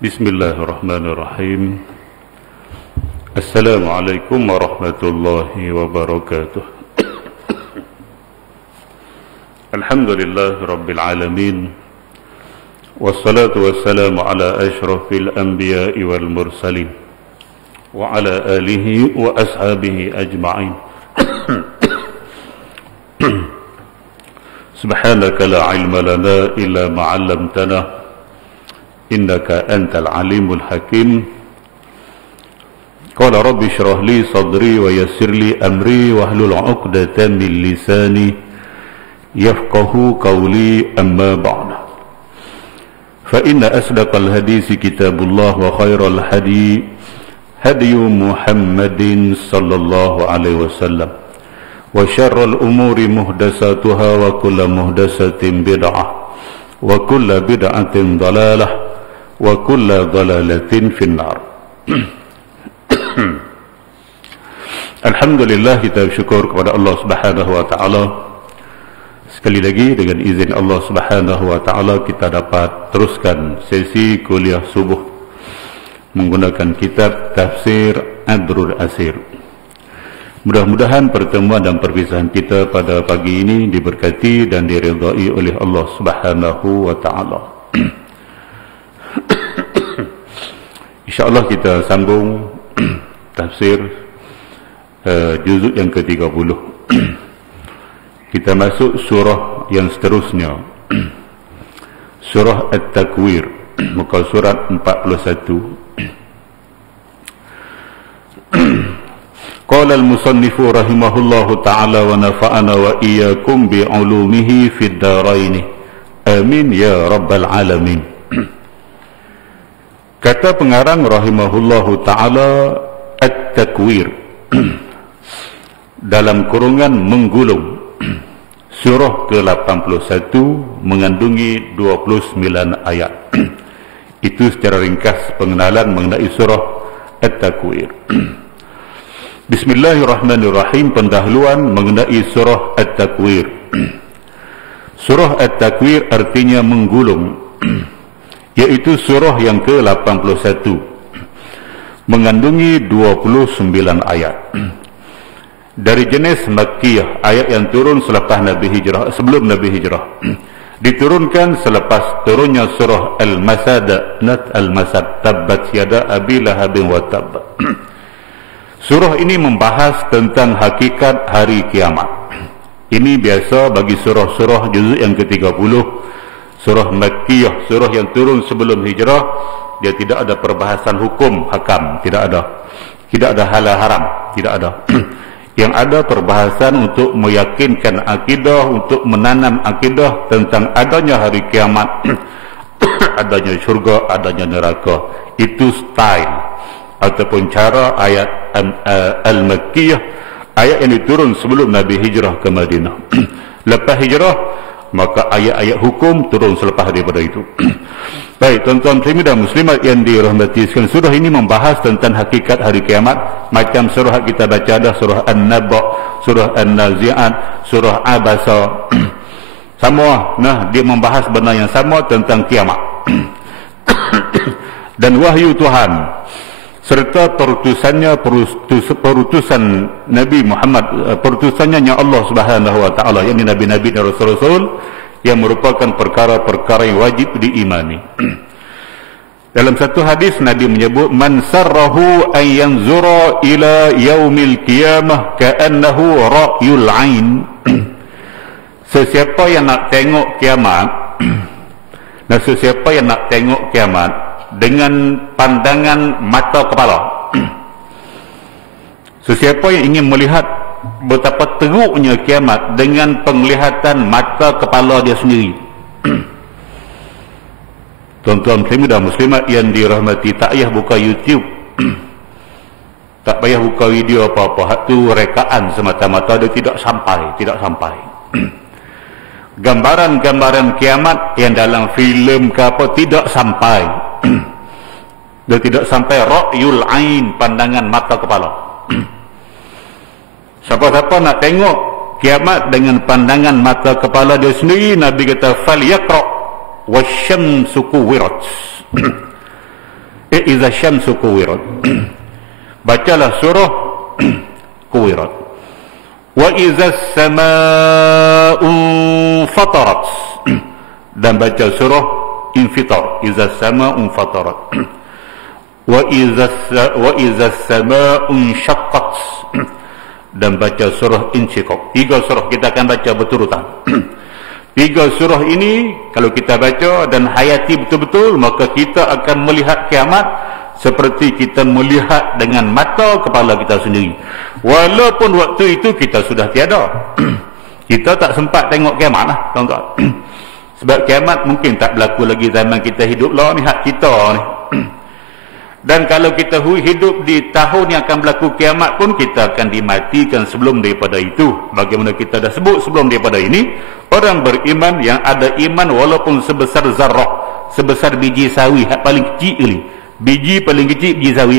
Bismillahirrahmanirrahim. Assalamualaikum warahmatullahi wabarakatuh. Alhamdulillah Rabbil Alamin. Wassalatu wassalamu ala ashrafil anbiya'i wal mursalin wa ala alihi wa ashabihi ajma'in. Subhanaka la ilma lana illa ma'allamtana innaka antal alimul hakim. Qala rabbi shrah li sadri wa yassir li amri wahlul 'uqdatam min lisani yafqahu qawli, amma ba'd. Fa inna asdaqal hadisi kitabullah wa khairal hadi hadi Muhammadin sallallahu alaihi wasallam wa syarrul umuri muhdatsatuha wa kullu muhdatsatin bid'ah wa kullu bid'atin dhalalah wa kulla dhalalatin finnar. Alhamdulillah, kita bersyukur kepada Allah Subhanahu wa taala. Sekali lagi dengan izin Allah Subhanahu wa taala kita dapat teruskan sesi kuliah subuh menggunakan kitab Tafsir Ad-Durrul Asir. Mudah-mudahan pertemuan dan perpisahan kita pada pagi ini diberkati dan diridai oleh Allah Subhanahu wa taala. InsyaAllah kita sambung tafsir juzuk yang ke-30. Kita masuk surah yang seterusnya, surah At-Takwir, muka surat 41. Qala al-musannifu rahimahullahu ta'ala wa nafa'ana wa iyyakum bi'ulumihi fid daraini amin ya rabbal alamin. Kata pengarang rahimahullahu ta'ala, At-Takwir dalam kurungan menggulung, surah ke-81 mengandungi 29 ayat. Itu secara ringkas pengenalan mengenai surah At-Takwir. Bismillahirrahmanirrahim, pendahuluan mengenai surah At-Takwir. Surah At-Takwir artinya menggulung, yaitu surah yang ke-81 mengandungi 29 ayat. Dari jenis Makkiyah, ayat yang turun selepas Nabi Hijrah, sebelum Nabi Hijrah, diturunkan selepas turunnya surah Al-Masad, Al-Masad, Tabbat yada abi lahabin wa tabb. Surah ini membahas tentang hakikat hari kiamat. Ini biasa bagi surah-surah juzuk yang ke-30. Surah Makkiyah, surah yang turun sebelum hijrah, dia tidak ada perbahasan hukum hakam, tidak ada halal haram, tidak ada. Yang ada perbahasan untuk meyakinkan akidah, untuk menanam akidah tentang adanya hari kiamat, adanya syurga, adanya neraka. Itu style ataupun cara ayat Al-Makkiyah, ayat yang diturun sebelum Nabi hijrah ke Madinah. Lepas hijrah, maka ayat-ayat hukum turun selepas daripada itu. Baik, tuan-tuan muslimin dan muslimat yang dirahmati sekalian, surah ini membahas tentang hakikat hari kiamat. Macam surah kita baca dah, surah An-Naba, surah An-Nazi'at, surah Abasa. Semua, dia membahas benda yang sama tentang kiamat. Dan wahyu Tuhan serta perutusan Nabi Muhammad, perutusannya yang Allah Subhanahu wa taala, yakni nabi-nabi dan rasul-rasul, yang merupakan perkara-perkara yang wajib diimani. Dalam satu hadis Nabi menyebut, man sarrahu an yanzura ila yaumil qiyamah ka'annahu ra'yul ain. Sesiapa yang nak tengok kiamat, dan sesiapa yang nak tengok kiamat dengan pandangan mata kepala, sesiapa yang ingin melihat betapa teruknya kiamat dengan penglihatan mata kepala dia sendiri. Tuan-tuan muslimin dan muslimat yang dirahmati, tak payah buka YouTube, tak payah buka video apa-apa. Hak tu rekaan semata-mata, dia tidak sampai. gambaran-gambaran kiamat yang dalam filem ke apa tidak sampai. Dia tidak sampai ra'yul ain, pandangan mata kepala. Siapa-siapa nak tengok kiamat dengan pandangan mata kepala dia sendiri, Nabi kata falyaqra wasyamsu kuwirat. Iza syamsu kuwirat. Bacalah surah kuwirat. Wa iza samaa'u fatarat. Dan baca surah infitar. Iza samaa'u fatarat. Wa iza samaa'u syaqqat. Dan baca surah Insyiqaq. 3 surah kita akan baca beturutan. 3 surah ini kalau kita baca dan hayati betul-betul, maka kita akan melihat kiamat seperti kita melihat dengan mata kepala kita sendiri. Walaupun waktu itu kita sudah tiada. Kita tak sempat tengok kiamat lah, tuan-tuan. Sebab kiamat mungkin tak berlaku lagi zaman kita hidup lah ni, hak kita ni. Dan kalau kita hidup di tahun yang akan berlaku kiamat pun, kita akan dimatikan sebelum daripada itu. Bagaimana kita dah sebut sebelum daripada ini, orang beriman yang ada iman walaupun sebesar zarrah, sebesar biji sawi, hak paling kecil ni, biji paling kecil biji sawi.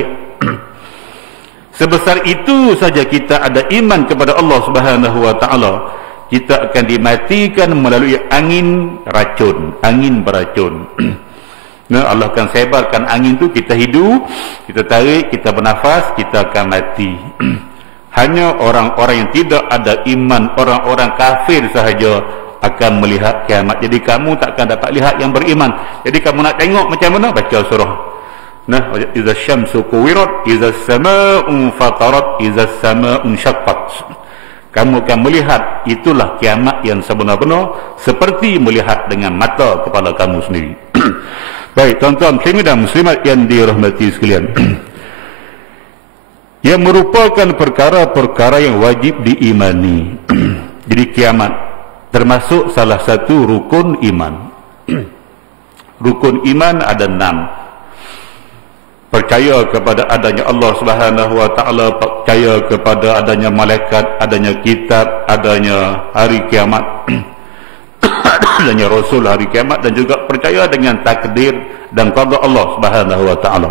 Sebesar itu saja kita ada iman kepada Allah Subhanahu wa taala, kita akan dimatikan melalui angin racun, angin beracun. Nah, Allah akan sebarkan angin tu, kita hidup, kita tarik, kita bernafas, kita akan mati. Hanya orang-orang yang tidak ada iman, orang-orang kafir sahaja akan melihat kiamat. Jadi kamu takkan dapat lihat yang beriman. Jadi kamu nak tengok macam mana? Baca surah. Nah, iza syamsu kuwirat, iza samaa'u fatarat, iza samaa'u syaqqat. Kamu akan melihat, itulah kiamat yang sebenar-benar, seperti melihat dengan mata kepala kamu sendiri. Baik, tuan-tuan muslimin dan muslimat yang dirahmati sekalian. Yang merupakan perkara-perkara yang wajib diimani. Jadi kiamat termasuk salah satu rukun iman. Rukun iman ada 6. Percaya kepada adanya Allah Subhanahu wa taala, percaya kepada adanya malaikat, adanya kitab, adanya hari kiamat, adanya rasul hari kiamat, dan juga percaya dengan takdir dan qada Allah Subhanahu wa taala.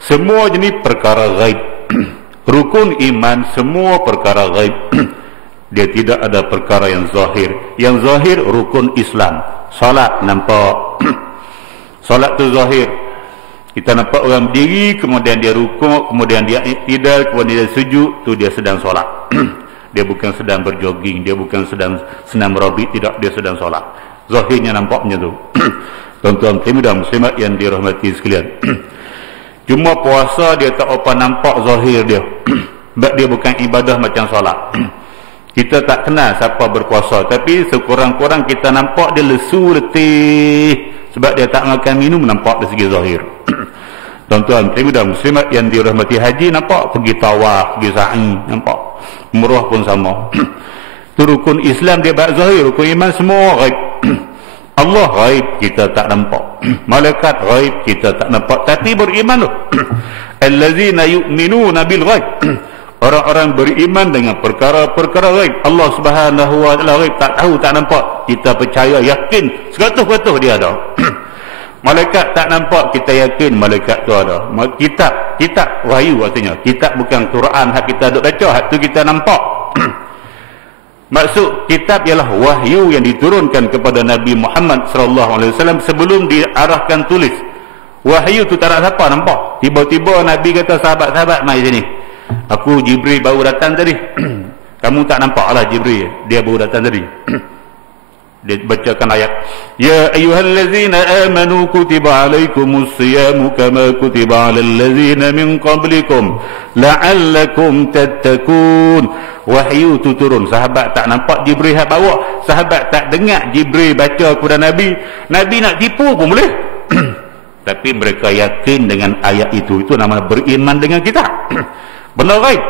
Semua jenis perkara ghaib. Rukun iman semua perkara ghaib. Dia tidak ada perkara yang zahir. Yang zahir rukun Islam. Solat nampak. Solat tu zahir. Kita nampak orang berdiri, kemudian dia rukuk, kemudian dia iktidal, kemudian dia sujud, tu dia sedang solat. Dia bukan sedang berjogging, dia bukan sedang senam aerobik, tidak, dia sedang solat. Zahirnya nampaknya tu. Tuan-tuan dan muslimat yang dirahmati sekalian. Cuma puasa dia tak apa nampak zahir dia. Sebab dia bukan ibadah macam solat. Kita tak kenal siapa berpuasa, tapi sekurang-kurang kita nampak dia lesu, letih. Sebab dia tak makan minum, nampak dari segi zahir. Tuan-tuan dan muslimat yang dirahmati, haji nampak, pergi tawaf, pergi sa'i, nampak. Umrah pun sama. Itu rukun Islam, dia bak zahir. Rukun iman semua ghaib. Allah ghaib, kita tak nampak. Malaikat ghaib, kita tak nampak. Tapi beriman tu. Allazina yu'minuna bil ghaib. Orang-orang beriman dengan perkara-perkara ghaib. Allah Subhanahu wa taala ghaib, tak tahu, tak nampak. Kita percaya, yakin 100% dia ada. Malaikat tak nampak, kita yakin malaikat tu ada. Kitab wahyu artinya. Kitab bukan Quran hak kita duk baca, hak tu kita nampak. Maksud kitab ialah wahyu yang diturunkan kepada Nabi Muhammad sallallahu alaihi wasallam sebelum diarahkan tulis. Wahyu tu tak ada siapa nampak. Tiba-tiba Nabi kata, sahabat-sahabat mai sini. Aku Jibril baru datang tadi. Kamu tak nampak lah Jibril, dia baru datang tadi. Dia bacakan ayat, ya ayyuhallazina amanu kutiba alaikumus siyamu kama kutiba alal ladzina min qablikum la'allakum tattaqun. Wahyu tu turun, sahabat tak nampak Jibril hak bawa, sahabat tak dengar Jibril baca kepada Nabi. Nabi nak tipu pun boleh. Tapi mereka yakin dengan ayat itu nama beriman dengan kita. Benar ghaib.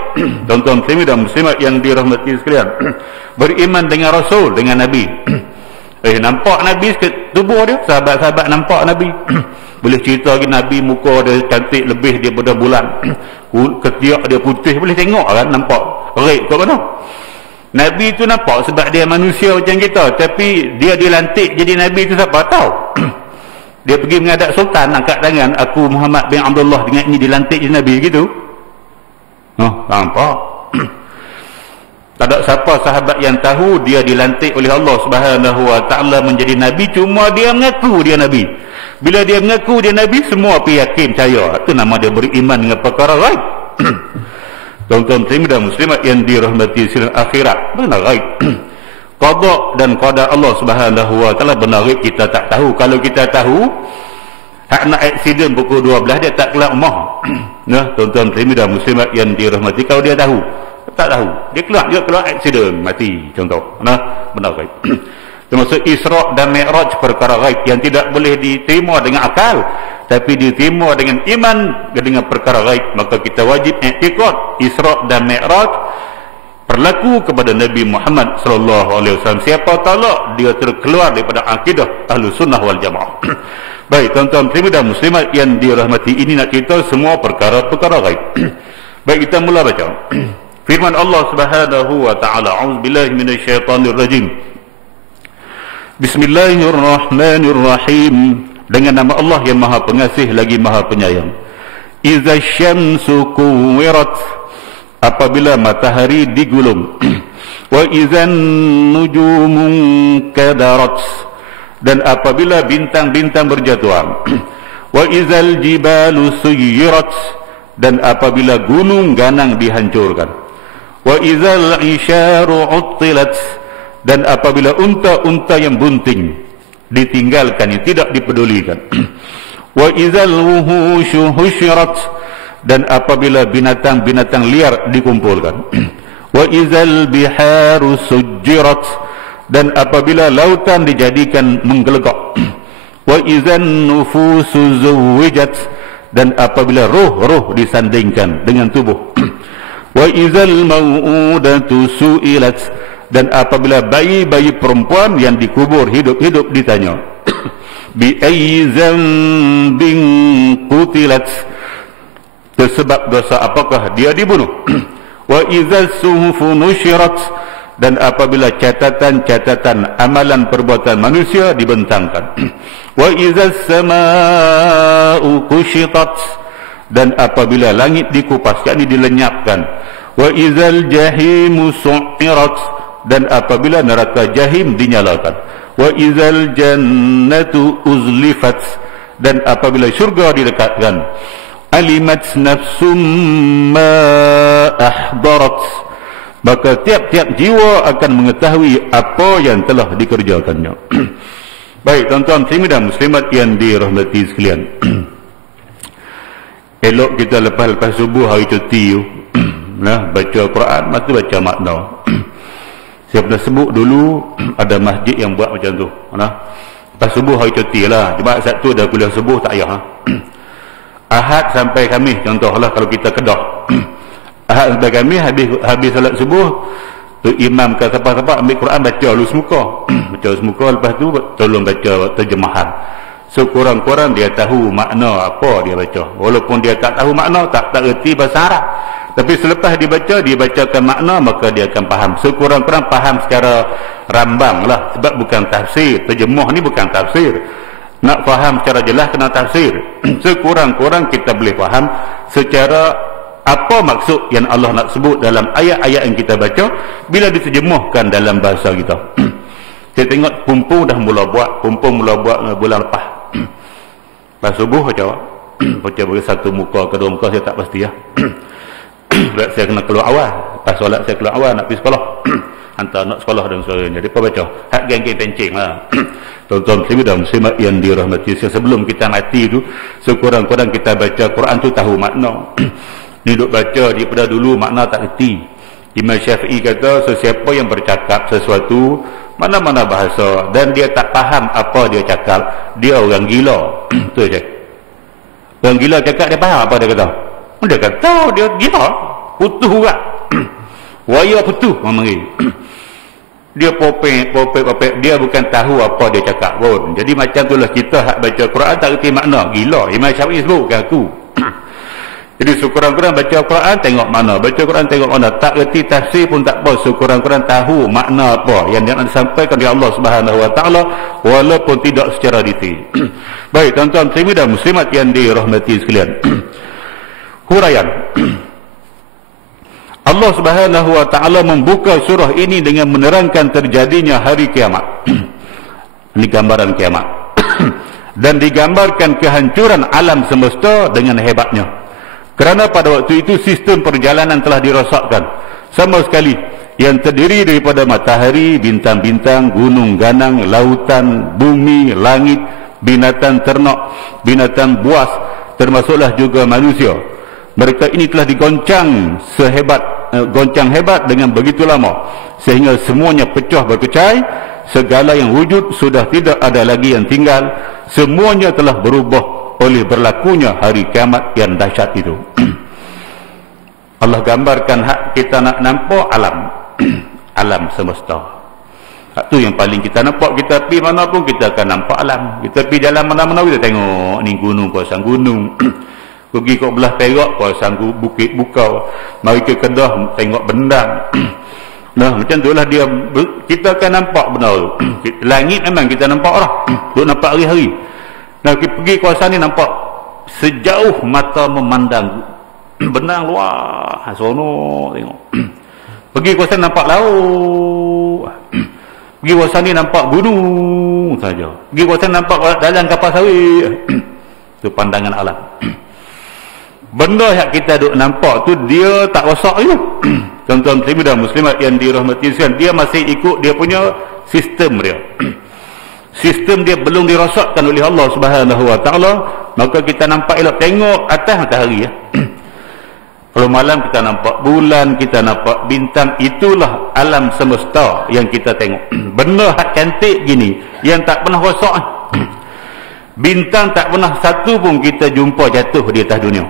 Tuan-tuan dan muslimat yang dirahmati sekalian. Beriman dengan Rasul, dengan Nabi. Nampak Nabi sikit tubuh dia, sahabat-sahabat nampak Nabi. Boleh cerita lagi Nabi muka dia cantik lebih daripada bulan. Ketiak dia putih, boleh tengok kan, nampak. Ghaib kat mana? Nabi tu nampak sebab dia manusia macam kita, tapi dia dilantik jadi Nabi tu siapa tahu. Dia pergi menghadap sultan, angkat tangan, aku Muhammad bin Abdullah dengan ini dilantik jadi Nabi gitu. Nampak. Tak ada siapa sahabat yang tahu dia dilantik oleh Allah Subhanahu Wa Taala menjadi Nabi, cuma dia mengaku dia Nabi. Bila dia mengaku dia Nabi, semua pergi yakin percaya. Itu nama dia beriman dengan perkara gaib. Tuan-tuan muslimin dan muslimat yang dirahmati sekalian, akhirat benar gaib. Qada dan qadar Allah Subhanahu Wa Taala benar gaib, kita tak tahu. Kalau kita tahu, hak nak aksiden pukul 12 dia tak keluar rumah. Nah, tuan-tuan muslimin dan muslimat yang dirahmati, kalau dia tahu, tak tahu, dia keluar aksiden, mati contoh. Nah, benar gaib. Termasuk Isra' dan Mi'raj, perkara gaib yang tidak boleh diterima dengan akal, tapi diterima dengan iman dengan perkara gaib. Maka kita wajib i'tiqad Isra' dan Mi'raj berlaku kepada Nabi Muhammad sallallahu alaihi wasallam. Siapa tolak, dia terkeluar daripada akidah Ahlus Sunnah wal Jamaah. Baik, tuan-tuan muslimin dan muslimat yang dirahmati, ini nak cerita semua perkara-perkara gaib. Baik, kita mula baca. Firman Allah Subhanahu Wa Taala, a'udzubillahi minasyaitonir rajim. Bismillahirrahmanirrahim. Dengan nama Allah yang Maha Pengasih lagi Maha Penyayang. Iza syamsu kuwirat, apabila matahari digulung. Wa izan nujumun kadarat, dan apabila bintang-bintang berjatuhan. Wa izal jibalu suyirat, dan apabila gunung ganang dihancurkan. Wa izal isyaru uttilat, dan apabila unta-unta yang bunting ditinggalkan, yang tidak dipedulikan. Wa izal wuhushu husyirat, dan apabila binatang-binatang liar dikumpulkan. Wa izal biharu sujjirat, dan apabila lautan dijadikan menggelegak. Wa izan nufusu zuwijat, dan apabila roh-roh disandingkan dengan tubuh. Wa izal mau'udatu su'ilat, dan apabila bayi-bayi perempuan yang dikubur hidup-hidup ditanya. Bi ayyi dzambin qutilat, sebab dosa apakah dia dibunuh. Wa idzas suhufu nusyirat, dan apabila catatan-catatan amalan perbuatan manusia dibentangkan. Wa idzas samaa'u kushitat, dan apabila langit dikupas, yakni dilenyapkan. Wa idzal jahimu su'irat, dan apabila neraka jahim dinyalakan. Wa idzal jannatu uzlifat, dan apabila syurga didekatkan. Alimat nafsum ma ahdarat, maka tiap-tiap jiwa akan mengetahui apa yang telah dikerjakannya. Baik, tuan-tuan muslimin dan muslimat yang dirahmati sekalian. Elok kita lepas subuh hari cuti nah, baca Quran, masa baca makna. Saya pernah sebut dulu ada masjid yang buat macam tu. Lepas subuh hari cuti lah, Jumaat Sabtu dah kuliah subuh tak payah. Ahad sampai Khamis contohlah, kalau kita Kedah. Ahad sampai Khamis habis salat subuh tu, imam ke siapa-siapa ambil Quran, baca lu semuka. Baca semuka, lepas tu tolong baca terjemahan. So kurang-kurang dia tahu makna apa dia baca. Walaupun dia tak tahu makna, tak erti bahasa Arab, tapi selepas dibacakan makna, maka dia akan faham. Sekurang-kurang faham secara rambang lah, sebab bukan tafsir. Terjemah ni bukan tafsir. Nak faham secara jelas kena tafsir. Sekurang-kurang kita boleh faham secara apa maksud yang Allah nak sebut dalam ayat-ayat yang kita baca bila diterjemahkan dalam bahasa kita. Saya tengok Pumpung dah mula buat bulan lepas. Lepas subuh baca bagi satu muka, kedua muka saya tak pasti ya. Sebab saya kena keluar awal. Lepas solat saya keluar awal nak pergi sekolah. Hantar anak sekolah dan sebagainya. Jadi apa baca? Hak geng-geng pencing lah. Tuan-tuan muslimin dan muslimat yang dirahmati, sebelum kita mati tu, sekurang-kurang kita baca Quran tu tahu makna. Ni duk baca daripada dulu makna tak erti. Imam Syafi'i kata, sesiapa yang bercakap sesuatu mana-mana bahasa dan dia tak faham apa dia cakap, dia orang gila. Tu je. Orang gila cakap dia faham apa dia kata? Dia kata dia gila, putus juga. Waya putus memanggil. Dia popek, dia bukan tahu apa dia cakap pun. Jadi macam itulah kita hak baca Quran tak erti makna, gila. Imam Syafi'i sebut, bukan aku. Jadi sekurang-kurang baca Quran tengok mana, baca Quran tengok mana, tak reti tafsir pun tak apa, sekurang-kurang tahu makna apa yang dia nak disampaikan oleh Allah Subhanahu wa taala walaupun tidak secara detail. Baik tuan-tuan muslimin dan muslimat yang dirahmati sekalian. Huraian. Allah Subhanahu wa taala membuka surah ini dengan menerangkan terjadinya hari kiamat. Ini gambaran kiamat. Dan digambarkan kehancuran alam semesta dengan hebatnya. Kerana pada waktu itu sistem perjalanan telah dirosakkan sama sekali, yang terdiri daripada matahari, bintang-bintang, gunung ganang, lautan, bumi, langit, binatang ternak, binatang buas, termasuklah juga manusia. Mereka ini telah digoncang goncang hebat dengan begitu lama sehingga semuanya pecah berkecai. Segala yang wujud sudah tidak ada lagi yang tinggal. Semuanya telah berubah oleh berlakunya hari kiamat yang dahsyat itu. Allah gambarkan hak kita nak nampak alam alam semesta. Hak tu yang paling kita nampak. Kita pergi mana pun kita akan nampak alam. Kita pergi jalan mana-mana kita tengok ni gunung, kawasan gunung. Pergi ke belah Perak, kawasan Bukit Bukau. Mari ke Kedah, tengok bendang. Nah, macam itulah dia, kita akan nampak benda tu. Langit memang kita nampak lah. Duk nampak hari-hari. Nah, kita pergi kawasan ni nampak sejauh mata memandang. Bendang luar, sono tengok. Pergi kawasan nampak laut. Pergi kawasan ni nampak gunung saja. Pergi kawasan nampak dalam kapal sawit. Itu pandangan alam. Benda yang kita duk nampak tu dia tak rosak je. Tuan-tuan muslimin dan muslimat yang dirahmati sekalian, dia masih ikut dia punya sistem dia. Sistem dia belum dirosakkan oleh Allah Subhanahu wa taala, maka kita nampak elok. Tengok atas matahari ya. Kalau malam kita nampak bulan, kita nampak bintang, itulah alam semesta yang kita tengok. Benda hak cantik gini yang tak pernah rosak. Bintang tak pernah satu pun kita jumpa jatuh di atas dunia.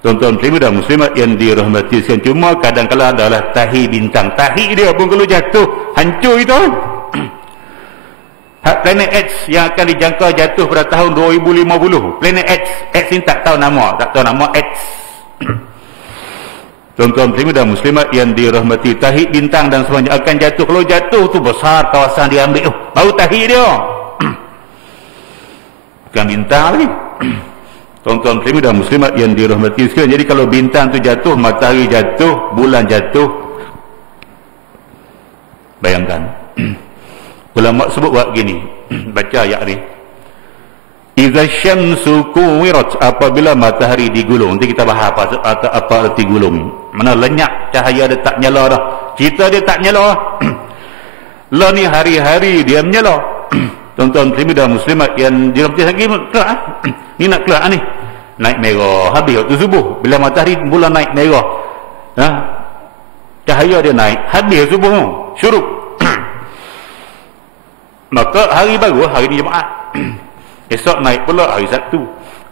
Tuan-tuan muslimin dan muslimat yang dirahmati sekalian, cuma kadang-kadang adalah tahi bintang. Tahi dia pun kalau jatuh hancur itu. Hak planet X yang akan dijangka jatuh pada tahun 2050. Planet X ni tak tahu nama X. Tuan-tuan muslimin dan muslimat yang dirahmati, tahi bintang dan sebagainya akan jatuh. Kalau jatuh tu besar kawasan dia ambil. Baru tahi dia. Bukan bintang lagi. Tuan-tuan muslimin dan muslimat yang dirahmati sekalian, jadi kalau bintang tu jatuh, matahari jatuh, bulan jatuh, bayangkan. Ulama sebut buat gini, baca ayat ni, idza syamsu kuwirat, apabila matahari digulung. Nanti kita bahas apa arti gulung. Mana lenyap cahaya dia tak nyala dah. Cerita dia tak nyala. Lah ni hari-hari dia menyala. Tuan-tuan muslimin dan muslimat yang dirahmati lagi keluar. Ni nak keluar ni. Naik merah habis waktu subuh. Bila matahari mula naik merah, cahaya dia naik habis subuh syuruk. Maka hari baru hari ni Jumaat. Esok naik pula hari Sabtu.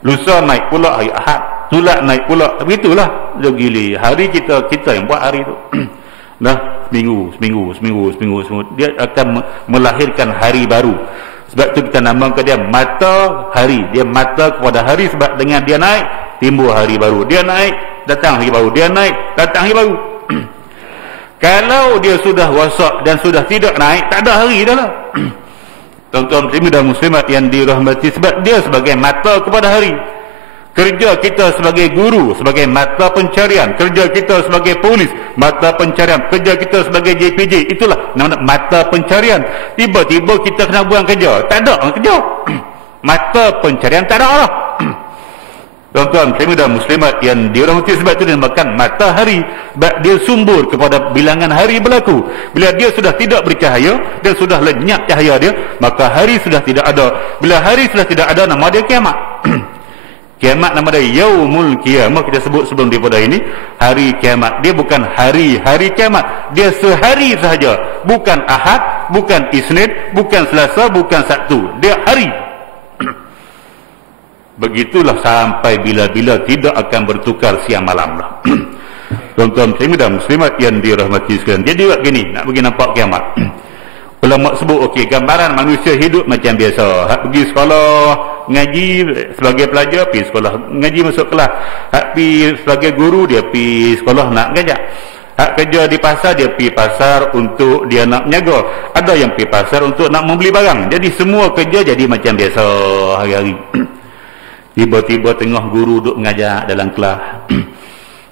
Lusa naik pula hari Ahad. Tulak naik pula. Begitulah gili hari kita yang buat hari tu. Nah, seminggu dia akan melahirkan hari baru. Sebab tu kita namakan dia matahari. Dia mata kepada hari, sebab dengan dia naik timbul hari baru. Dia naik datang hari baru. Dia naik datang hari baru. Kalau dia sudah wasak dan sudah tidak naik, tak ada hari dah lah. Tuan-tuan muslimin dan muslimat yang dirahmati, sebab dia sebagai mata kepada hari. Kerja kita sebagai guru, sebagai mata pencarian. Kerja kita sebagai polis, mata pencarian. Kerja kita sebagai JPJ, itulah nama mata pencarian. Tiba-tiba kita kena buang kerja, tak ada kerja. Mata pencarian tak ada lah. Tuan-tuan muslimin dan muslimat yang dirahmati, sebab itu dinamakan matahari. Sebab dia sumber kepada bilangan hari berlaku. Bila dia sudah tidak bercahaya dan sudah lenyap cahaya dia, maka hari sudah tidak ada. Bila hari sudah tidak ada, nama dia kiamat. Kiamat nama dia Yaumul Qiyamah. Kita sebut sebelum daripada ini, hari kiamat. Dia bukan hari kiamat, dia sehari sahaja. Bukan Ahad, bukan Isnin, bukan Selasa, bukan Sabtu. Dia hari. Begitulah sampai bila-bila, tidak akan bertukar siang malam lah. Tuan-tuan muslimin dan muslimat yang dirahmati sekalian, jadi buat gini, nak bagi nampak kiamat. Ulama sebut okey, gambaran manusia hidup macam biasa. Hak pergi sekolah, ngaji sebagai pelajar pergi sekolah ngaji masuk kelas, hak pergi sebagai guru dia pergi sekolah nak ngajar, hak kerja di pasar dia pergi pasar untuk dia nak menjaga, ada yang pergi pasar untuk nak membeli barang. Jadi semua kerja jadi macam biasa hari-hari. Tiba-tiba tengah guru duk mengajar dalam kelas,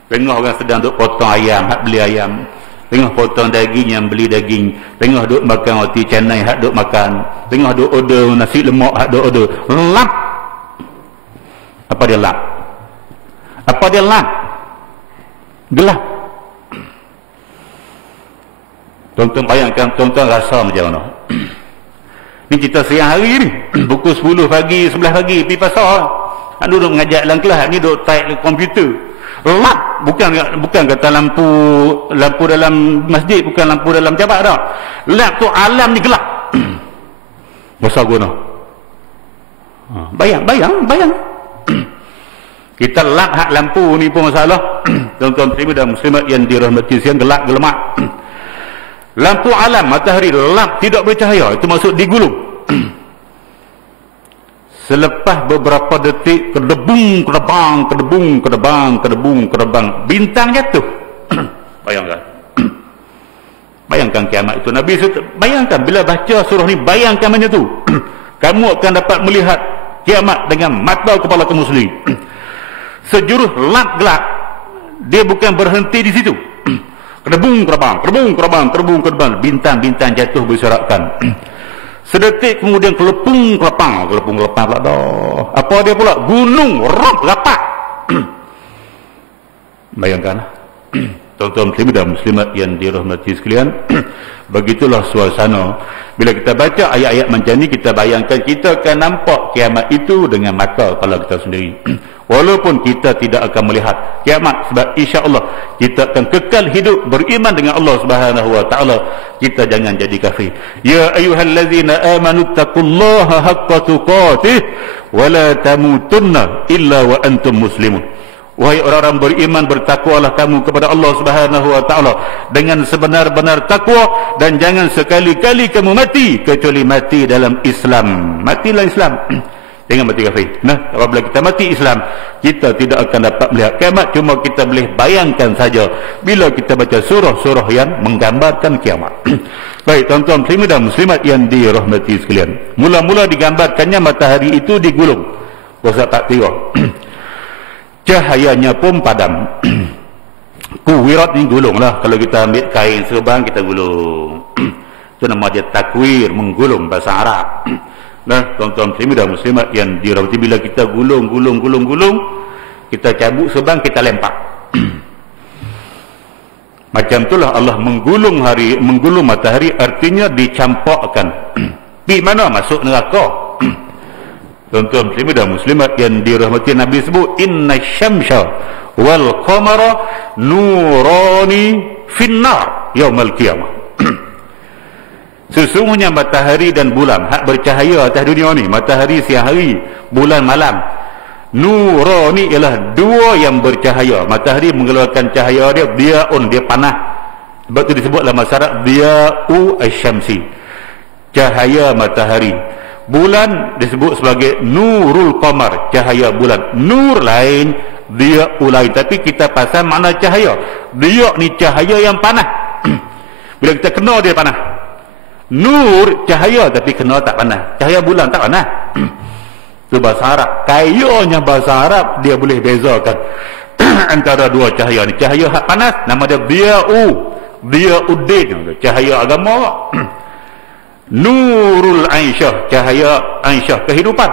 tengah orang sedang duk potong ayam, hak beli ayam, tengah potong daging yang beli daging, tengah duk makan roti canai hak duk makan, tengah duk order nasi lemak hak duk order. Lap. Apa dia lap? Apa dia lap? Gelap. Tuan-tuan bayangkan, tuan-tuan rasa macam mana? Ni kita siang hari ni pukul 10 pagi, 11 pagi pergi pasar, nak duduk mengajar dalam kelas, ni duduk type komputer. Lap. Bukan kata lampu dalam masjid, bukan lampu dalam jabat dah. Lap tu alam ni gelap. Masa guna. Bayang. Kita lap hak lampu ni pun masalah. Tuan-tuan muslimin dan muslimat yang dirahmati sekalian, gelap gelemak. Lampu alam matahari lap, tidak bercahaya, itu maksud digulung. Selepas beberapa detik, kedebung, kedebang, bintang jatuh. Bayangkan kiamat itu. Nabi bayangkan bila baca surah ni, bayangkan macam tu. Kamu akan dapat melihat kiamat dengan mata kepala kamu sendiri. Sejurus lap gelap, dia bukan berhenti di situ. Kedebung, kedebang, bintang-bintang jatuh berserakan. Sedetik kemudian kelepung kelepang pula dah. Apa dia pula? Gunung rapat. Bayangkan. Tuan-tuan muslimin dan muslimat yang dirahmati sekalian, begitulah suasana. Bila kita baca ayat-ayat macam ni, kita bayangkan kita akan nampak kiamat itu dengan mata kepala kita sendiri. Walaupun kita tidak akan melihat kiamat, sebab insya-Allah kita akan kekal hidup beriman dengan Allah Subhanahu wa taala. Kita jangan jadi kafir. Ya ayyuhallazina amanu taqullaha haqqa tuqatih wa la tamutunna illa wa antum muslimun. Wahai orang-orang beriman, bertakwalah kamu kepada Allah Subhanahu wa taala dengan sebenar-benar takwa, dan jangan sekali-kali kamu mati kecuali mati dalam Islam. Matilah Islam. Jangan mati kafir. Nah, apabila kita mati Islam, kita tidak akan dapat melihat kiamat, cuma kita boleh bayangkan saja bila kita baca surah-surah yang menggambarkan kiamat. Baik, tuan-tuan muslimin dan muslimat yang dirahmati sekalian. Mula-mula digambarkannya matahari itu digulung. Puasa tak kira. Cahayanya pun padam. Kuwirat ni gulung lah. Kalau kita ambil kain serban, kita gulung. Itu nama dia takwir, menggulung bahasa Arab. Nah, tuan-tuan muslimin dan muslimat yang dirahmati, bila kita gulung, kita cabut serban, kita lempar. Macam itulah Allah menggulung matahari, artinya dicampakkan. Di mana? Masuk neraka. Tuan-tuan muslimin dan muslimat yang dirahmati, Nabi sebut inna syamsa wal qamara nurani finnar yaumal qiyamah. Sesungguhnya matahari dan bulan hak bercahaya atas dunia ni, matahari siang hari, bulan malam. Nurani ialah dua yang bercahaya. Matahari mengeluarkan cahaya dia, diaun, dia panas. Sebab tu disebut dalam masyarakat dia'u asyamsi, cahaya matahari. Bulan disebut sebagai nurul qamar, cahaya bulan. Nur lain, dia'u lain, tapi kita pasal makna cahaya. Dia' ni cahaya yang panas. Bila kita kena dia panas. Nur cahaya tapi kena tak panas. Cahaya bulan tak panas. Itu bahasa Arab. Kayanya bahasa Arab dia boleh bezakan antara dua cahaya ni. Cahaya hak panas nama dia Diyauddin, cahaya agama. Nurul Aisyah, cahaya Aisyah, kehidupan.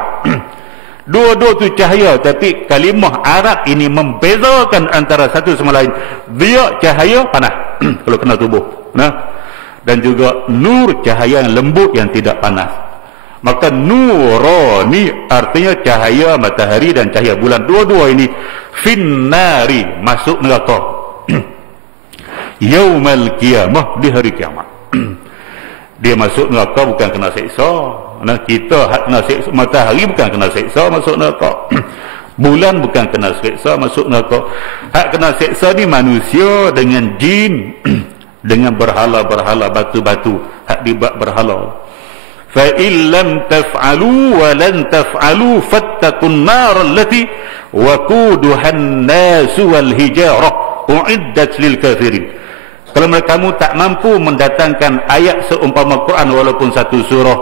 Dua-dua tu cahaya, tapi kalimah Arab ini membezakan antara satu sama lain. Dia cahaya panas kalau kena tubuh. Nah, dan juga nur, cahaya yang lembut yang tidak panas. Maka nurani artinya cahaya matahari dan cahaya bulan, dua-dua ini finnari, masuk neraka. Yaumal qiyamah, di hari kiamat. Dia masuk neraka bukan kena seksa. Nah, kita hak kena seksa, matahari bukan kena seksa masuk neraka. Bulan bukan kena seksa masuk neraka. Hak kena seksa ni manusia dengan jin, dengan berhala-berhala, batu-batu hak dibuat berhala. fa illam taf'alu wa lan taf'alu fattaqun nar allati waquduha an-nas wal hijarah uiddat lil kafirin. Kalau kamu tak mampu mendatangkan ayat seumpama Quran walaupun satu surah,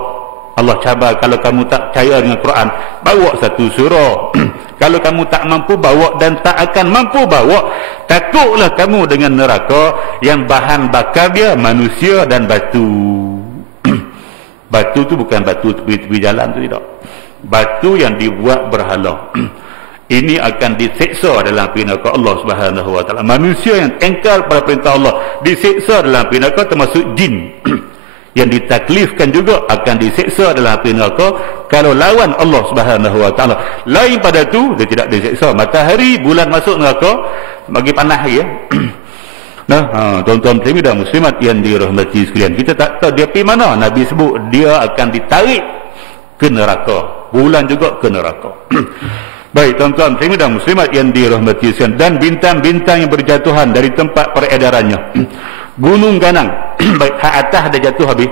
Allah cabar. Kalau kamu tak percaya dengan Quran, bawa satu surah. Kalau kamu tak mampu bawa dan tak akan mampu bawa, takutlah kamu dengan neraka yang bahan bakar dia manusia dan batu. Batu tu bukan batu tepi-tepi jalan tu, tidak. Batu yang dibuat berhala. Ini akan diseksa dalam api neraka Allah Subhanahu wa taala. Manusia yang engkar pada perintah Allah diseksa dalam api neraka, termasuk jin. Yang ditaklifkan juga akan diseksa dalam api neraka kalau lawan Allah Subhanahu wa taala. Lain pada tu dia tidak diseksa. Matahari, bulan masuk neraka bagi panas ya. Nah, tuan-tuan muslimin dan muslimat yang dirahmati sekalian, kita tak tahu dia pergi mana. Nabi sebut dia akan ditarik ke neraka. Bulan juga ke neraka. Baik, tuan-tuan muslimin dan muslimat yang dirahmati sekalian, dan bintang-bintang yang berjatuhan dari tempat peredarannya. Gunung ganang baik hak atas dah jatuh habis,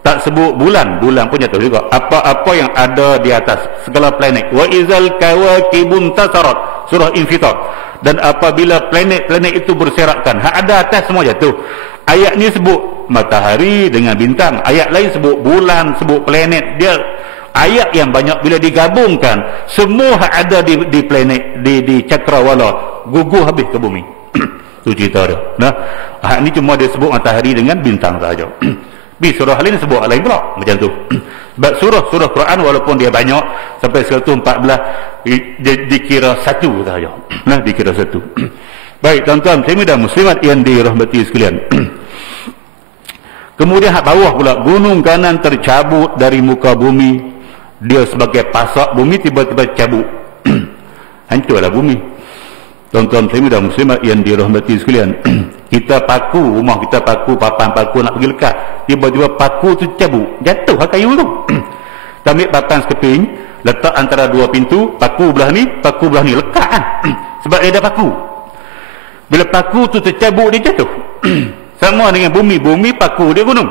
tak sebut bulan pun jatuh juga. Apa-apa yang ada di atas segala planet. Wa izal kawakibun tasarat, surah Infitar. Dan apabila planet-planet itu berserakan, hak ada atas semua jatuh. Ayat ni sebut matahari dengan bintang, ayat lain sebut bulan, sebut planet. Dia ayat yang banyak, bila digabungkan semua hak ada di planet, di cakrawala gugur habis ke bumi. Tu cerita dia. Nah, hak ni cuma dia sebut matahari dengan bintang saja. Di surah lain sebut lain pula macam tu. Sebab surah Quran walaupun dia banyak sampai 114 dikira satu saja. Nah, dikira satu. Baik, tuan-tuan muslimin dan muslimat yang dirahmati sekalian. Kemudian hak bawah pula, gunung kanan tercabut dari muka bumi. Dia sebagai pasak bumi tiba-tiba cabut. Hancurlah bumi. Tuan-tuan muslimin dan muslimat yang dirahmati sekalian, kita paku, rumah kita paku, papan paku nak pergi lekat, tiba-tiba paku tu cabut, jatuh ke kayu tu. Kita ambil papan sekeping, letak antara dua pintu, paku belah ni lekat kan. Sebab dia ada paku. Bila paku tu tercabut, dia jatuh. Sama dengan bumi paku dia gunung.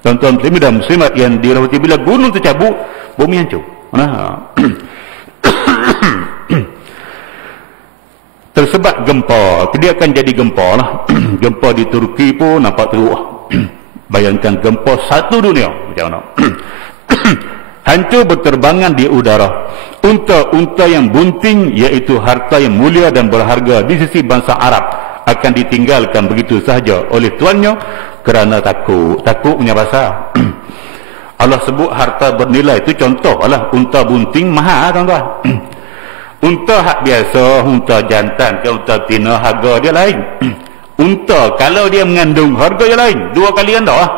Tuan-tuan muslimin dan muslimat yang dirahmati, bila gunung tercabut, bumi hancur. Tersebat gempa, dia akan jadi gempa lah. Gempa di Turki pun nampak teruk. Bayangkan gempa satu dunia macam mana. Hancur berterbangan di udara. Unta-unta yang bunting, iaitu harta yang mulia dan berharga di sisi bangsa Arab, akan ditinggalkan begitu sahaja oleh tuannya kerana takut punya bahasa. Allah sebut harta bernilai, itu contoh lah. Unta bunting mahal tuan-tuan. Unta hak biasa, unta jantan ke unta betina, harga dia lain. Unta kalau dia mengandung, harga dia lain, 2 kali ganda lah.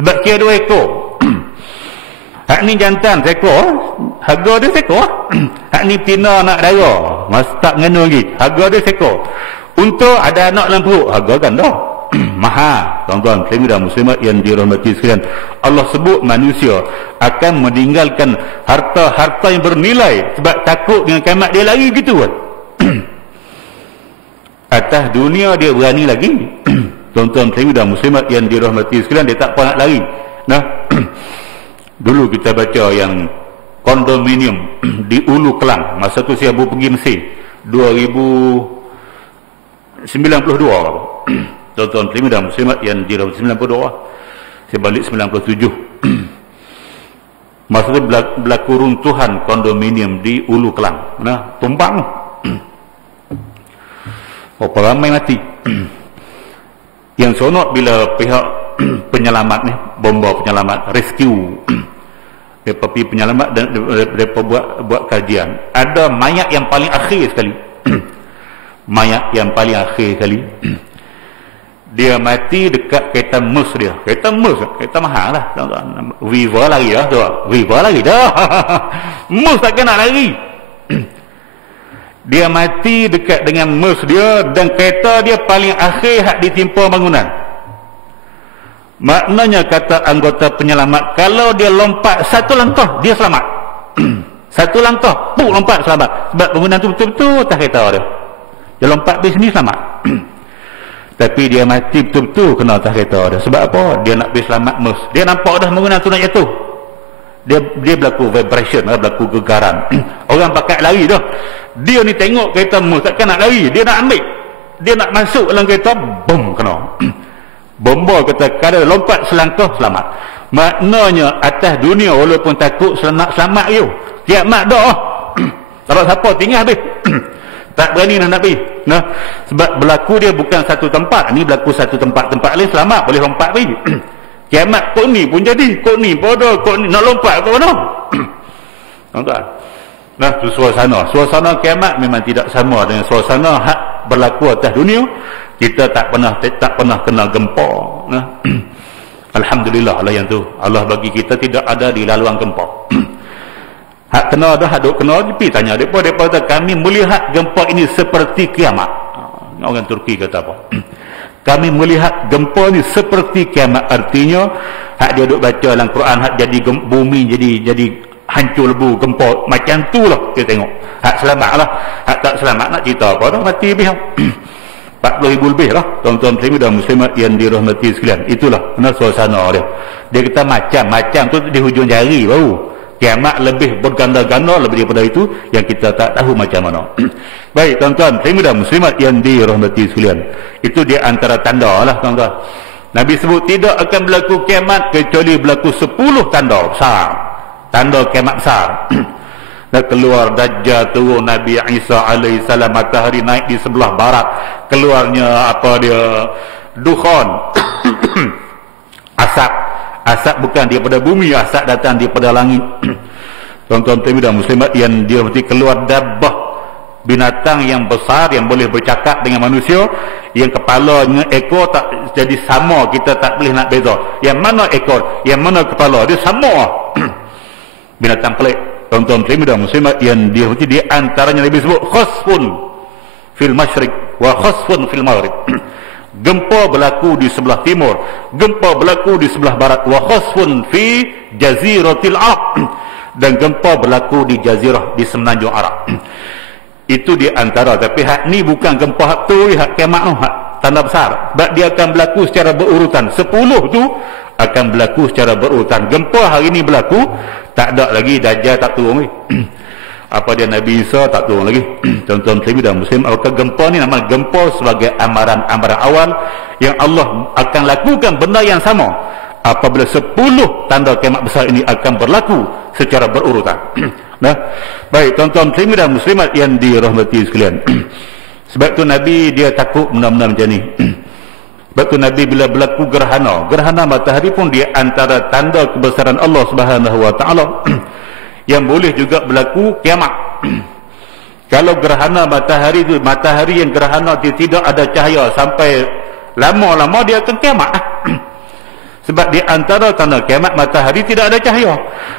Sebab kira 2 ekor. Hak ni jantan seekor, harga dia seekor. Hak ni betina anak dara, masa tak mengandung lagi, harga dia seekor. Unta ada anak dalam perut, harga ganda. Mahal. Tuan-tuan muslimin dan muslimat yang dirahmati sekalian, Allah sebut manusia akan meninggalkan harta-harta yang bernilai sebab takut dengan kiamat. Dia lari gitu kan. Atas dunia dia berani lagi. Tuan-tuan muslimin dan muslimat yang dirahmati sekalian, dia tak apa nak lari. Nah, dulu kita baca yang kondominium di Ulu Kelang, masa tu saya baru pergi Mesir 2092. Tuan-tuan muslimin dan muslimat yang dirahmati, 92, saya balik 97. Masa itu berlaku runtuhan kondominium di Ulu Kelang. Nah, tumbang. Berapa ramai mati. Yang sonok bila pihak penyelamat ni, bomba penyelamat, rescue, mereka pergi penyelamat dan mereka buat kajian. Ada mayat yang paling akhir sekali. Mayat yang paling akhir sekali. Dia mati dekat kereta mus dia. Kereta mahal lah. Viva lagi lah tu. Viva lagi dah. Mus takkan nak lari. Dia mati dekat dengan mus dia, dan kereta dia paling akhir hak ditimpa bangunan. Maknanya kata anggota penyelamat, kalau dia lompat satu langkah, dia selamat. Satu langkah, lompat selamat. Sebab bangunan tu betul-betul atas kereta dia. Dia lompat di sini selamat. Tapi dia mati betul-betul kena atas kereta dia. Sebab apa? Dia nak pergi selamat mus. Dia nampak dah bangunan tu nak jatuh. dia berlaku vibration, berlaku gegaran. Orang pakai lari dah, dia ni tengok kereta takkan nak lari, dia nak ambil, dia nak masuk dalam kereta, bom, kena bomba. Kata kalau lompat selangkah selamat. Maknanya atas dunia walaupun takut selamat you, kiamat dah kalau siapa tinggal habis tak berani nak pergi. Nah, sebab berlaku dia bukan satu tempat, ni berlaku satu tempat lain selamat boleh lompat pergi. Kiamat kok ni pun jadi, kok ni bodoh, kok ni nak lompat ke mana? Tuan-tuan. Nah, tu suasana kiamat memang tidak sama dengan suasana hak berlaku atas dunia. Kita tak pernah kena gempa. Nah. Alhamdulillah lah yang tu. Allah bagi kita tidak ada di laluan gempa. Hak kena ada, hak duk kena, tapi tanya depa kata kami melihat gempa ini seperti kiamat. Orang Turki kata apa? Kami melihat gempa ni seperti kiamat. Artinya hak dia duk baca dalam Quran, hak jadi bumi jadi hancur lebu gempa macam tu lah kita tengok. Hak selamat lah, hak tak selamat nak cerita apa dah, mati lebih 40,000 lebih lah tuan-tuan muslimin dan muslimat yang dirahmati sekalian. Itulah kena suasana dia kata macam-macam tu di hujung jari baru kiamat lebih berganda-ganda lebih daripada itu yang kita tak tahu macam mana. Baik tuan-tuan muslimin dan muslimat yang dirahmati sekalian, itu di antara tanda lah tuan-tuan. Nabi sebut tidak akan berlaku kiamat kecuali berlaku 10 tanda besar, tanda kiamat besar. Dan keluar Dajjal, turun Nabi Isa alaihissalam, matahari naik di sebelah barat, keluarnya apa dia, dukhan asap bukan daripada bumi, asap datang daripada langit. Tuan-tuan dan muslimat yang dia mesti keluar dabbah, binatang yang besar yang boleh bercakap dengan manusia, yang kepalanya ekor tak jadi sama, kita tak boleh nak beza yang mana ekor yang mana kepala, dia sama. Binatang pelik. Tuan-tuan dan muslimat yang dia mesti di antaranya Nabi sebut khasfun fil masyriq wa khasfun fil maghrib. Gempa berlaku di sebelah timur, gempa berlaku di sebelah barat. Wa khasfun fi jaziratil Arab, dan gempa berlaku di jazirah, di semenanjung Arab. Itu di antara, tapi hak ni bukan gempa hak tu, hak kiamat tu, hak tanda besar. Sebab dia akan berlaku secara berurutan. 10 tu akan berlaku secara berurutan. Gempa hari ni berlaku, tak ada lagi Dajjal tak turun lagi. Apa dia Nabi Isa tak turun lagi. Tuan-tuan dan muslim, apakah gempa ni nama gempa sebagai amaran awal yang Allah akan lakukan benda yang sama apabila 10 tanda kiamat besar ini akan berlaku secara berurutan. Nah, baik tuan-tuan dan muslimat yang dirahmati sekalian. Sebab tu Nabi dia takut benda-benda macam ni. Sebab tu Nabi bila berlaku gerhana matahari pun di antara tanda kebesaran Allah Subhanahu wa taala yang boleh juga berlaku kiamat. Kalau gerhana matahari tu, matahari yang gerhana dia tidak ada cahaya sampai lama-lama, dia akan kiamat. Sebab di antara tanda kiamat matahari tidak ada cahaya,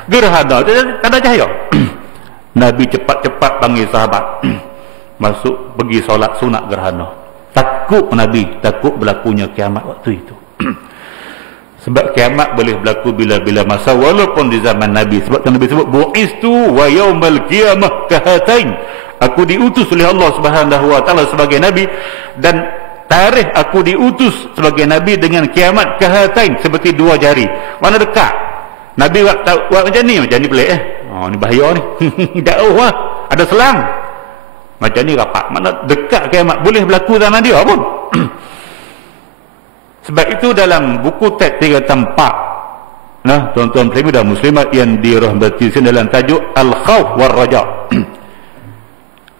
gerhana tak ada cahaya. Nabi cepat-cepat panggil sahabat masuk pergi solat sunat gerhana. Takut Nabi, takut berlakunya kiamat waktu itu. Sebab kiamat boleh berlaku bila-bila masa, walaupun di zaman Nabi. Sebab Nabi sebut bu'istu wa yaumal qiyamah kahatain, aku diutus oleh Allah Subhanahu wa taala sebagai nabi, dan tarikh aku diutus sebagai nabi dengan kiamat kahatain, seperti 2 jari. Mana dekat. Nabi buat macam ni pelik ni bahaya ni. Jauh lah, ada selang. Macam ni rapat, mana dekat kiamat, boleh berlaku zaman dia pun. Sebab itu dalam buku teks 3 tempat, nah tuan-tuan dan muslimat yang dirahmati dalam tajuk Al-Khawf war-Raja.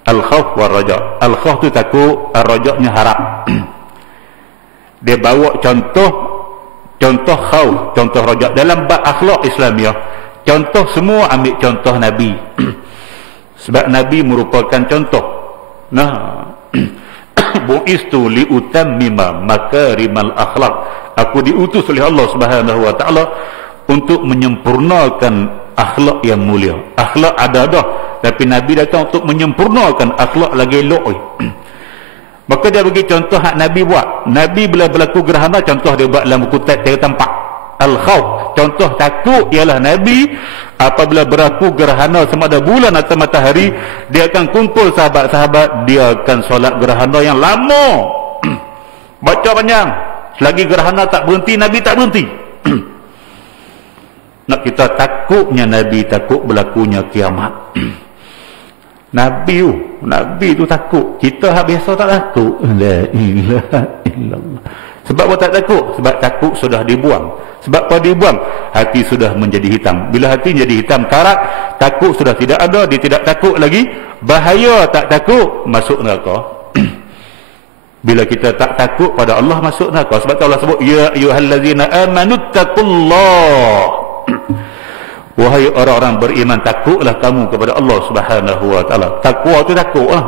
Al-Khawf war-Raja. Al-Khawf tu takut, Ar-Raja'nya harap. Dia bawa contoh khawf, contoh raja dalam bab akhlak Islamiah. Contoh semua ambil contoh Nabi. Sebab Nabi merupakan contoh. Nah, bu'istu liutammima makarimal akhlak, aku diutus oleh Allah Subhanahu wa taala untuk menyempurnakan akhlak yang mulia. Akhlak ada dah, tapi Nabi datang untuk menyempurnakan akhlak lagi elok. Maka dia bagi contoh hak Nabi buat. Nabi bila berlaku gerhana, contoh dia buat dalam buku teks 3 tempat. Al-Khawf, contoh takut ialah Nabi apabila berlaku gerhana sama ada bulan atau matahari, dia akan kumpul sahabat-sahabat, dia akan solat gerhana yang lama. Baca panjang. Selagi gerhana tak berhenti, Nabi tak berhenti. Nak kita takutnya Nabi takut berlakunya kiamat. Nabi tu takut. Kita biasa tak takut. La ilaha illallah. Sebab apa tak takut? Sebab takut sudah dibuang. Sebab apa dibuang? Hati sudah menjadi hitam. Bila hati menjadi hitam karat, takut sudah tidak ada, dia tidak takut lagi. Bahaya tak takut, masuk neraka. Bila kita tak takut pada Allah, masuk neraka. Sebab Allah sebut, ya ayyuhallazina amanu taqullah. Wahai orang-orang beriman, takutlah kamu kepada Allah Subhanahu wa taala. Takwa tu takutlah.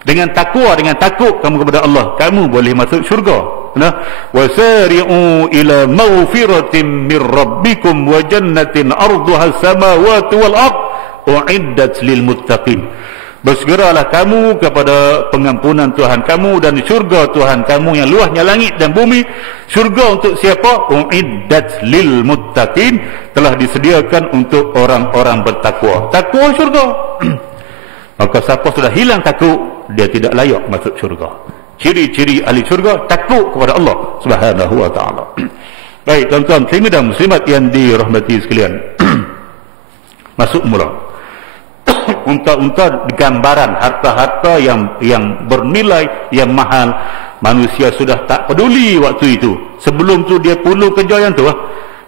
Dengan takwa, dengan takut kamu kepada Allah, kamu boleh masuk syurga. Nah, wasari'u ila maghfiratin min rabbikum wa jannatin 'arduha as-samawati wal ard u'iddat lil muttaqin. Bersegeralah kamu kepada pengampunan Tuhan kamu dan syurga Tuhan kamu yang luasnya langit dan bumi. Syurga untuk siapa? U'iddat lil muttaqin, telah disediakan untuk orang-orang bertakwa. Takwa syurga. Maka siapa sudah hilang takut, dia tidak layak masuk syurga. Ciri-ciri ahli syurga takut kepada Allah Subhanahu wa taala. Baik, tuan-tuan muslimin dan muslimat yang dirahmati sekalian. Masuk mula. Unta-unta gambaran harta-harta yang bernilai, yang mahal. Manusia sudah tak peduli waktu itu. Sebelum tu dia puluh kerja yang tu,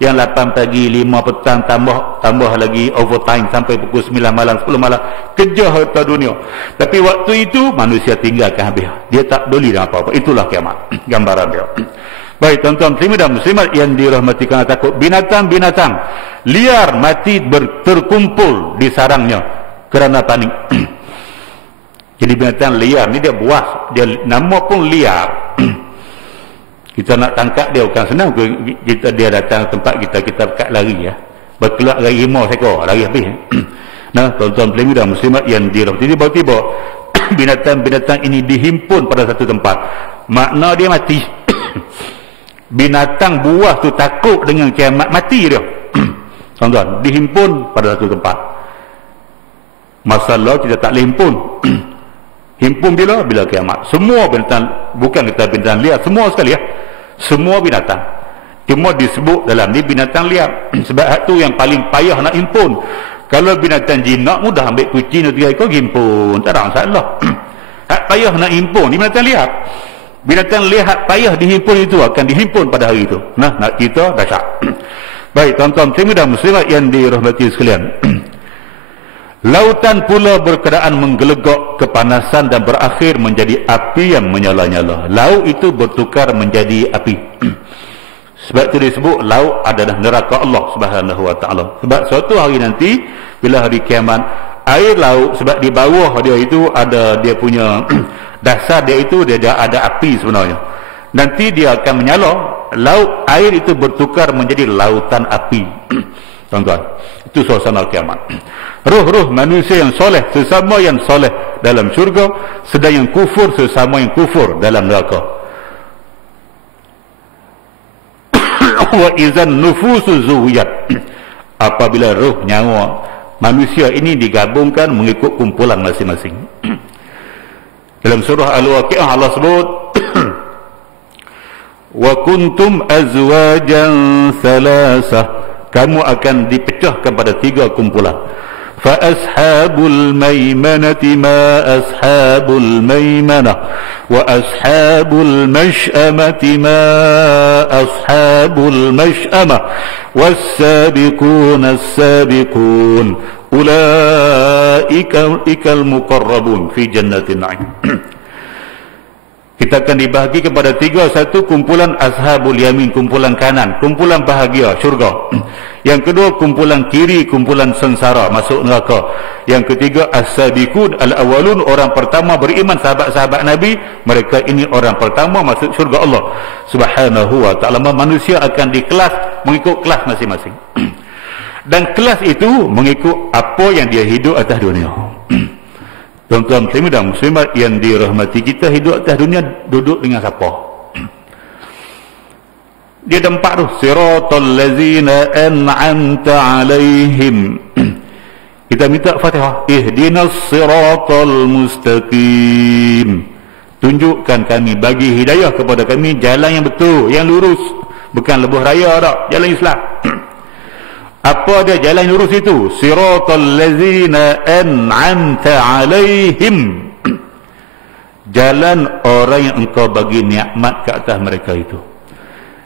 yang 8 pagi 5 petang tambah lagi overtime sampai pukul 9 malam 10 malam, kerja harta dunia. Tapi waktu itu manusia tinggalkan habis, dia tak peduli dengan apa-apa. Itulah kiamat, gambaran dia. Baik, tuan-tuan muslimin dan muslimat yang dirahmati kerana takut, binatang-binatang liar mati terkumpul di sarangnya kerana panik. Jadi binatang liar ni dia buas, dia nama pun liar. Kita nak tangkap dia bukan senang. Dia datang tempat kita pekat lari ya. Berkelak lari 5 ekor, lari habis. Nah, tuan-tuan muslimin dan muslimat yang dirahmati, tiba-tiba binatang-binatang ini dihimpun pada satu tempat. Makna dia mati. Binatang buas tu takut dengan kiamat, mati dia. Tuan-tuan, dihimpun pada satu tempat. Masalah kita tak boleh himpun. Himpun bila kiamat. Semua binatang, bukan kita binatang liar, semua sekali ya. Semua binatang. Cuma disebut dalam ni binatang liar. Sebab hak tu yang paling payah nak himpun. Kalau binatang jinak mudah, ambil kucing 3 ekor himpun, tak ada masalah. Hak payah nak himpun ni binatang liar. Binatang liar hak payah dihimpun itu akan dihimpun pada hari itu. Nah, nak kita dahsyat. Baik, tuan-tuan muslimin dan muslimat yang dirahmati sekalian. Lautan pula berkeadaan menggelegak kepanasan dan berakhir menjadi api yang menyala-nyala. Laut itu bertukar menjadi api. Sebab itu disebut laut adalah neraka Allah Subhanahu wa taala. Sebab suatu hari nanti bila hari kiamat, air laut, sebab di bawah dia itu ada dia punya dasar dia itu dia ada api sebenarnya. Nanti dia akan menyala, laut air itu bertukar menjadi lautan api. Tuan-tuan, itu suasana kiamat. Roh-roh manusia yang soleh sesama yang soleh dalam syurga, sedang yang kufur sesama yang kufur dalam neraka. Wa idzan nufusu zuwiyat. Apabila roh nyawa manusia ini digabungkan mengikut kumpulan masing-masing. Dalam surah Al-Waqi'ah Allah sebut wa kuntum azwajan thalatha, kamu akan dipecahkan pada 3 kumpulan. Fa ashabul maimanati ma ashabul maimanah wa ashabul mash'amati ma ashabul mash'amah was-sabiquna as-sabiqun ulaika al-muqarrabun fi jannatin na'im. Kita akan dibahagi kepada 3. Satu, kumpulan ashabul yamin, kumpulan kanan, kumpulan bahagia, syurga. Yang kedua, kumpulan kiri, kumpulan sengsara, masuk neraka. Yang ketiga, as-sabiqun al-awwalun, orang pertama beriman, sahabat-sahabat Nabi. Mereka ini orang pertama masuk syurga Allah Subhanahu wa ta'ala. Manusia akan dikelas mengikut kelas masing-masing. Dan kelas itu mengikut apa yang dia hidup atas dunia. Tuan-tuan muslimin dan muslimat yang dirahmati, kita hidup atas dunia duduk dengan siapa? Dia ada 4 tu. Siratal ladzina an'amta alaihim. Kita minta Fatihah. Ihdinas siratal mustaqim. Tunjukkan kami, bagi hidayah kepada kami jalan yang betul, yang lurus, bukan lebuh raya dak, jalan Islam. Apa dia jalan lurus itu? Siratal ladzina an'amta alaihim. Jalan orang yang engkau bagi nikmat ke atas mereka itu.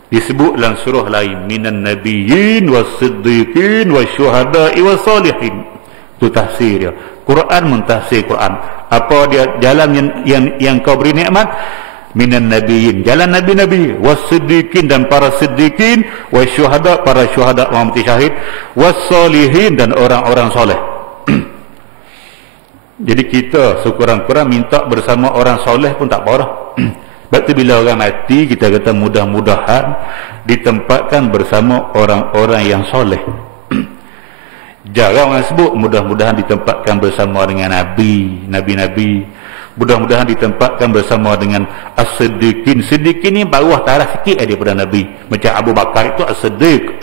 Disebut dalam surah lain, minan nabiyyin was-siddiqin wasyuhada'i was-salihin. Itu tafsir dia. Quran mentafsir Quran. Apa dia jalan yang kau beri nikmat? Minan nabiyyin, jalan nabi-nabi, was-siddiqin dan para siddiqin, wasyuhada, para syuhada orang mati syahid, was-salihin dan orang-orang soleh. Jadi kita sekurang-kurang minta bersama orang soleh pun tak apa dah. Sebab tu bila orang mati, kita kata mudah-mudahan ditempatkan bersama orang-orang yang soleh. Jarang orang sebut mudah-mudahan ditempatkan bersama dengan nabi-nabi. Mudah-mudahan ditempatkan bersama dengan as-siddiqin. Siddiqin ni bawah taraf sikit daripada Nabi. Macam Abu Bakar itu as-siddiq.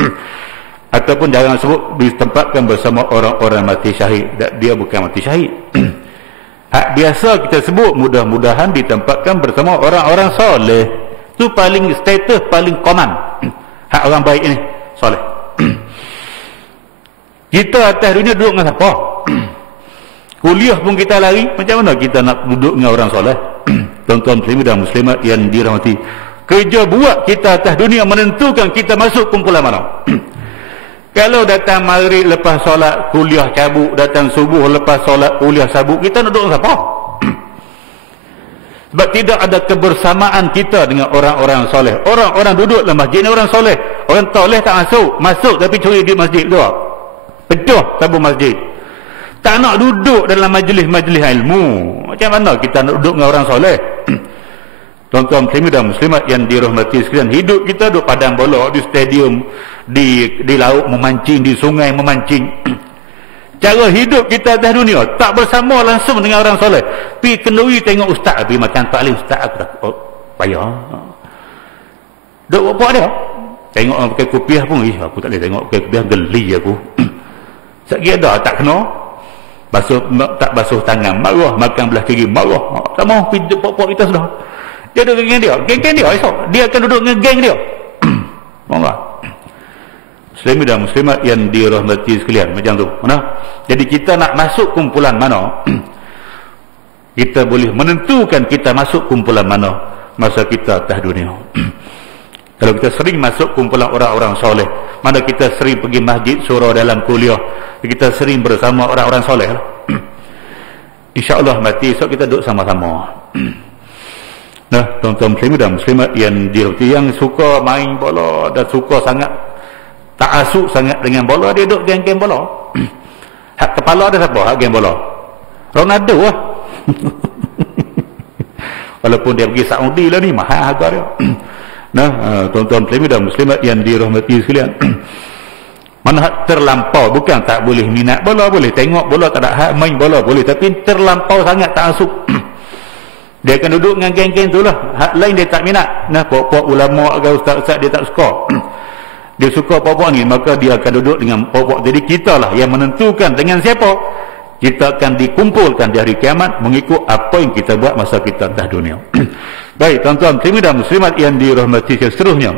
Ataupun jangan sebut ditempatkan bersama orang-orang mati syahid. Dia bukan mati syahid. Hak biasa kita sebut mudah-mudahan ditempatkan bersama orang-orang soleh. Itu paling status paling common. Hak orang baik ni soleh. Kita atas dunia duduk dengan siapa? Kuliah pun kita lari, macam mana kita nak duduk dengan orang soleh? Tuan-tuan muslimin dan muslimat yang dirahmati, kerja buat kita atas dunia menentukan kita masuk kumpulan mana. Kalau datang maghrib lepas solat kuliah cabut, datang subuh lepas solat kuliah cabut, kita nak duduk dengan siapa? Sebab tidak ada kebersamaan kita dengan orang-orang soleh. Orang-orang duduk dalam masjid ni orang soleh. Orang soleh tak masuk tapi curi di masjid tu. Pejuh tabung masjid. Tak nak duduk dalam majlis-majlis ilmu. Macam mana kita nak duduk dengan orang soleh? Tuan-tuan muslimin dan muslimat yang dirahmati sekalian, hidup kita duduk padang bola, di stadium, di laut memancing, di sungai memancing. Cara hidup kita atas dunia tak bersama langsung dengan orang soleh. Pergi kenduri tengok ustaz, pergi makan taklim ustaz, aku dah payah. Duduk apa dia? Tengok orang pakai kopiah pun, aku tak boleh tengok pakai kopiah, geli aku. Sekali ada tak kena. Tak basuh tangan marah, makan belah kiri marah, tak mahu pergi pok-pok kita sudah. Dia duduk dengan dia, geng-geng dia esok dia akan duduk dengan geng dia. Monggo muslimin dan muslimat yang dirahmati sekalian, macam tu. Mana? Jadi kita nak masuk kumpulan mana? Kita boleh menentukan kita masuk kumpulan mana masa kita atas dunia. Kalau kita sering masuk kumpulan orang-orang soleh, mana kita sering pergi masjid, surau dalam kuliah, kita sering bersama orang-orang soleh lah. InsyaAllah mati esok kita duduk sama-sama. Nah, tuan-tuan muslimin dan muslimat yang dirahmati, yang suka main bola dan suka sangat ta'asuk sangat dengan bola, dia duduk geng-geng bola. Hak kepala ada siapa? Hak geng bola Ronaldo lah. Walaupun dia pergi Saudi lah ni, mahal harga dia. Nah, tuan-tuan muslimin dan muslimat yang dirahmati sekalian, mana terlampau, bukan tak boleh minat bola, boleh tengok bola, tak ada hak main bola boleh, tapi terlampau sangat ta'asub. Dia akan duduk dengan geng-geng tu lah. Hak lain dia tak minat. Nah, pokok ulama atau ustaz-ustaz dia tak suka. Dia suka pokok ni, maka dia akan duduk dengan pokok. Jadi kita lah yang menentukan dengan siapa kita akan dikumpulkan di hari kiamat mengikut apa yang kita buat masa kita atas dunia. Baik, tuan-tuan muslimin dan muslimat yang dirahmati seterusnya.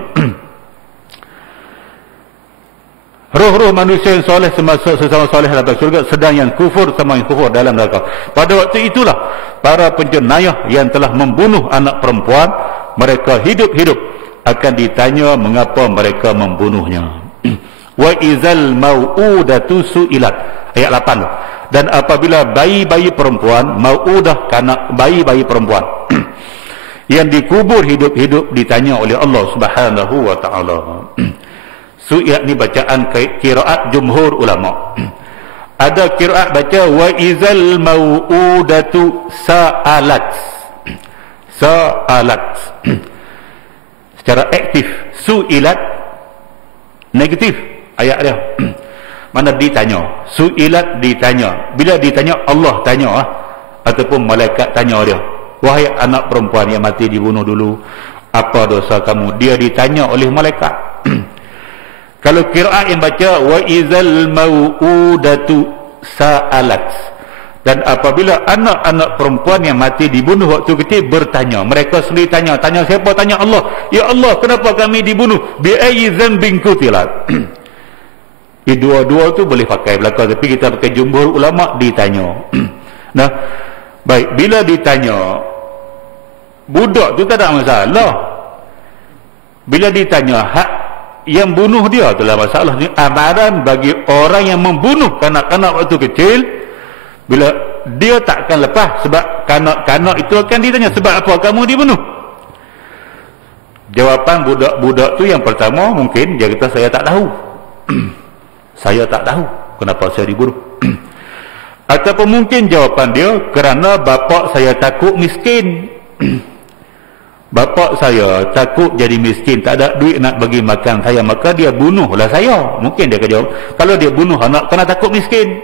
Roh-roh manusia yang soleh sesama soleh dalam surga, sedang yang kufur sama yang kufur dalam neraka. Pada waktu itulah para penjenayah yang telah membunuh anak perempuan, mereka hidup-hidup akan ditanya mengapa mereka membunuhnya. Wa izal mau'udatu su'ilat, ayat 8. Dan apabila bayi-bayi perempuan, mau'udah kanak bayi-bayi perempuan yang dikubur hidup-hidup ditanya oleh Allah Subhanahu wa taala. Su'ilat ni bacaan qiraat jumhur ulama. Ada qiraat baca wa izal mau'udatu sa'alat. Sa'alat secara aktif, su'ilat negatif ayat dia. Mana ditanya, su'ilat ditanya. Bila ditanya, Allah tanya ataupun malaikat tanya dia, wahai anak perempuan yang mati dibunuh dulu, apa dosa kamu? Dia ditanya oleh malaikat. Kalau qiraat yang baca wa izal mau'udatu sa'alat, dan apabila anak-anak perempuan yang mati dibunuh waktu kecil bertanya, mereka sendiri tanya siapa? Tanya Allah. Ya Allah, kenapa kami dibunuh? Bi ayyi dhanbin qutilat? Dua-dua tu boleh pakai belaka, tapi kita pakai jumhur ulama ditanya. Nah, baik, bila ditanya budak tu tak ada masalah. Bila ditanya hak yang bunuh dia itulah masalah. Ni amaran bagi orang yang membunuh kanak-kanak waktu kecil. Bila dia takkan lepas, sebab kanak-kanak itu akan ditanya, sebab apa kamu dibunuh? Jawapan budak-budak tu yang pertama mungkin dia kata, saya tak tahu. Saya tak tahu kenapa saya dibunuh. Ataupun mungkin jawapan dia, kerana bapa saya takut miskin. Bapa saya takut jadi miskin, tak ada duit nak bagi makan saya, maka dia bunuhlah saya. Mungkin dia akan jawab. Kalau dia bunuh anak kerana takut miskin,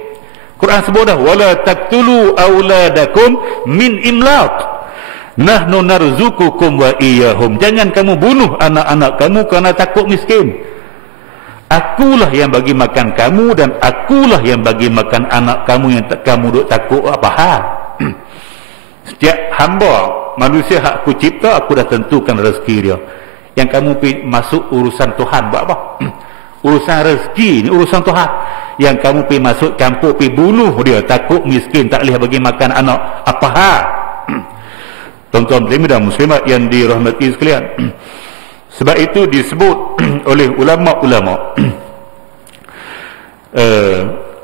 Quran sebut dah, wala taqtulu auladakum min imlaq, nahnu narzuqukum wa iyyahum. Jangan kamu bunuh anak-anak kamu kerana takut miskin. Akulah yang bagi makan kamu, dan akulah yang bagi makan anak kamu yang kamu duk takut apa hal. Setiap hamba manusia hak aku cipta, aku dah tentukan rezeki dia. Yang kamu pergi masuk urusan Tuhan buat apa? Urusan rezeki ni urusan Tuhan. Yang kamu pergi masuk campur, pergi bunuh dia, takut miskin, tak boleh bagi makan anak, apa hal? Tuan-tuan muslimin dan muslimat yang dirahmati sekalian, sebab itu disebut oleh ulama-ulama,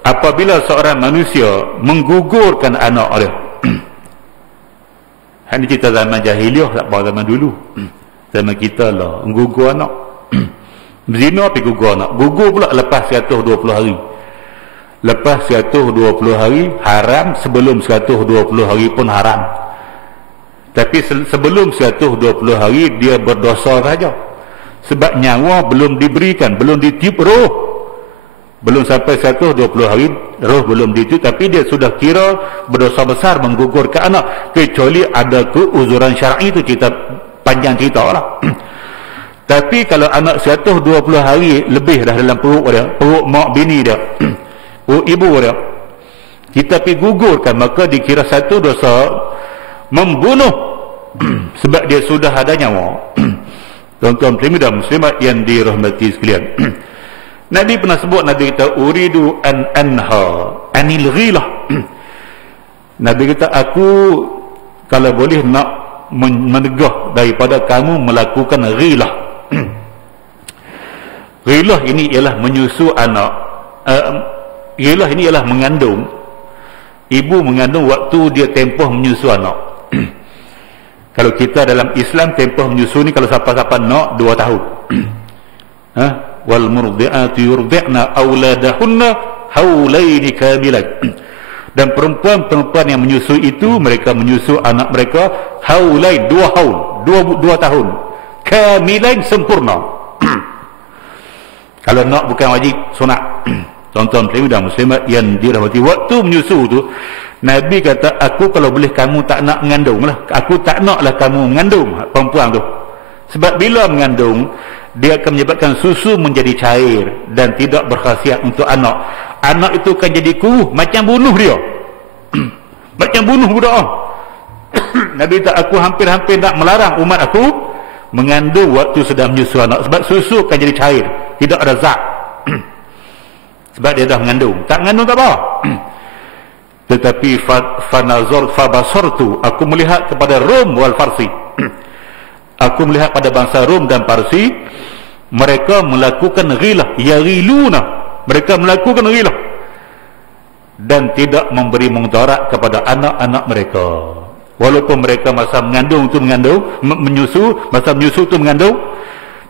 apabila seorang manusia menggugurkan anak dia, ini cerita zaman jahiliah, tak apa zaman dulu. Zaman kita lah menggugur anak. Berzina pergi gugur anak. Gugur pula lepas 120 hari. Lepas 120 hari haram, sebelum 120 hari pun haram. Tapi sebelum 120 hari dia berdosa saja. Sebab nyawa belum diberikan, belum ditiup roh. Belum sampai 120 hari roh belum ditiup, tapi dia sudah kira berdosa besar menggugurkan anak, kecuali ada keuzuran syar'i. Itu kita panjang cerita lah. Tapi kalau anak 120 hari lebih dah dalam perut dia, perut mak bini dia, perut ibu dia, kita pergi gugurkan, maka dikira satu dosa membunuh. Sebab dia sudah ada nyawa. Tuan-tuan muslimin dan muslimat yang dirahmati sekalian, Nabi pernah sebut, Nabi kata, uridu an anha anil ghilah. Nabi kata, aku kalau boleh nak menegah daripada kamu melakukan ghilah. Ghilah ini ialah menyusu anak. Ghilah ini ialah mengandung. Ibu mengandung waktu dia tempoh menyusu anak. Kalau kita dalam Islam, tempoh menyusu ni kalau siapa-siapa nak 2 tahun. Wal murdi'atu yurdi'na auladahunna haulaini kamilain. Dan perempuan-perempuan yang menyusu itu, mereka menyusu anak mereka haulain, 2 haul, 2 tahun kamilain, sempurna. Kalau nak bukan wajib, sunat. Tuan-tuan muslimin dan muslimat yang dirahmati, waktu menyusu tu Nabi kata, aku kalau boleh kamu tak nak mengandung lah, aku tak naklah kamu mengandung perempuan tu. Sebab bila mengandung, dia akan menyebabkan susu menjadi cair dan tidak berkhasiat untuk anak. Anak itu akan jadi kuruh, macam bunuh dia. Macam bunuh budak. Nabi kata, aku hampir-hampir nak melarang umat aku mengandung waktu sedang menyusu anak, sebab susu akan jadi cair, tidak ada zat. Sebab dia dah mengandung. Tak mengandung tak apa. Tetapi fanazor fabasartu, aku melihat kepada Rom wal Farsi. Aku melihat pada bangsa Rom dan Parsi, mereka melakukan ghilah, yaghiluna, mereka melakukan ghilah dan tidak memberi mudarat kepada anak-anak mereka. Walaupun mereka masa mengandung tu mengandung, menyusu, masa menyusu tu mengandung,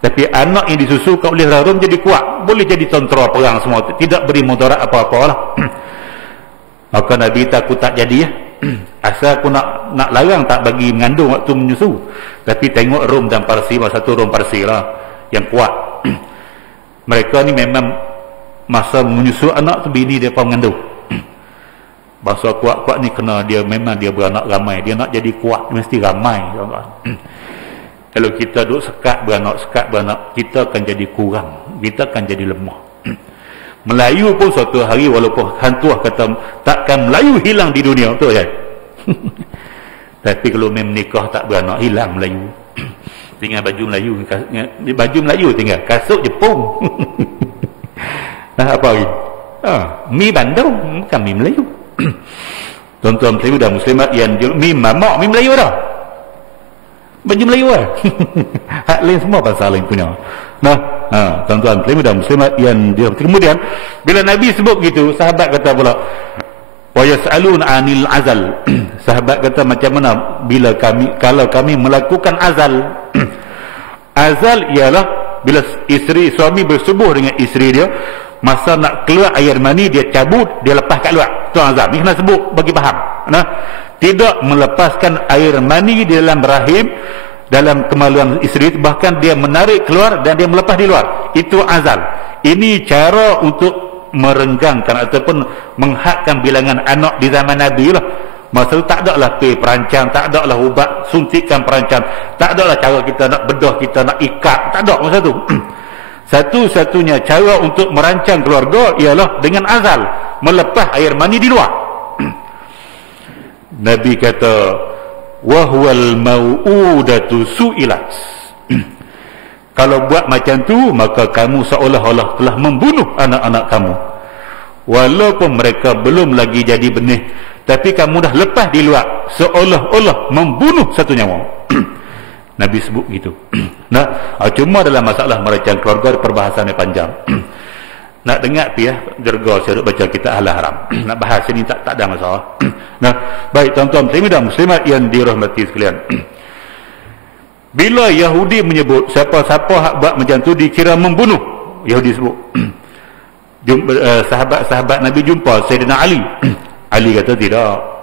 tapi anak yang disusukan oleh Rom jadi kuat, boleh jadi tentera perang semua, tidak beri mudarat apa-apa lah. Maka Nabi takut tak jadi ya. Asal aku nak larang, tak bagi mengandung waktu menyusu. Tapi tengok Rom dan Parsi, masa tu Rom Parsi lah yang kuat. Mereka ni memang masa menyusu anak tu bini dia pun mengandung. Bahasa kuat-kuat ni kena dia, memang dia beranak ramai, dia nak jadi kuat mesti ramai. Kalau kita duduk sekat beranak, kita akan jadi kurang, kita akan jadi lemah. Melayu pun suatu hari, walaupun hantu kata takkan Melayu hilang di dunia, betul kan? Tapi kalau menikah tak beranak, hilang Melayu. Tinggal baju Melayu, tinggal kasut Jepun. Nah, apa lagi? Mi Bandung, bukan mi Melayu. Tuan-tuan Muslim dan Muslimat yang mi mamak, mi Melayu dah. Baju Melayu lah. Hak lain semua pasal lain punya. Nah, tuan-tuan Muslim dan Muslimat yang dirahmati. Kemudian bila Nabi sebut gitu, sahabat kata pula, wa yas'alun 'anil azal. Sahabat kata, macam mana kalau kami melakukan azal? Azal ialah bila suami bersetubuh dengan isteri dia, masa nak keluar air mani, dia cabut, dia lepas kat luar. Itu azal. Ni kena sebut bagi faham. Nah, tidak melepaskan air mani di dalam rahim, dalam kemaluan isteri, bahkan dia menarik keluar dan dia melepas di luar. Itu azal. Ini cara untuk merenggangkan ataupun menghadkan bilangan anak di zaman Nabi lah. Masa tu tak ada lah perancang, tak ada lah ubat suntikan perancang, tak ada lah cara kita nak bedah, kita nak ikat, tak ada masa tu. Satu-satunya cara untuk merancang keluarga ialah dengan azal, melepas air mani di luar. Nabi kata, wahwal mau'udatu su'ilat. Kalau buat macam tu, maka kamu seolah-olah telah membunuh anak-anak kamu, walaupun mereka belum lagi jadi benih, tapi kamu dah lepas di luar, seolah-olah membunuh satu nyawa. Nabi sebut gitu. Nah, cuma dalam masalah merancang keluarga, perbahasannya panjang. Nak dengar pi gerga saya baca kitab Al-Haram. Nak bahas ini tak ada masalah. Nah, baik tuan-tuan muslimin dan muslimat yang dirahmati sekalian. Bila Yahudi menyebut siapa-siapa hak buat macam tu dikira membunuh, Yahudi sebut. Sahabat-sahabat Nabi jumpa Sayyidina Ali. Ali kata tidak.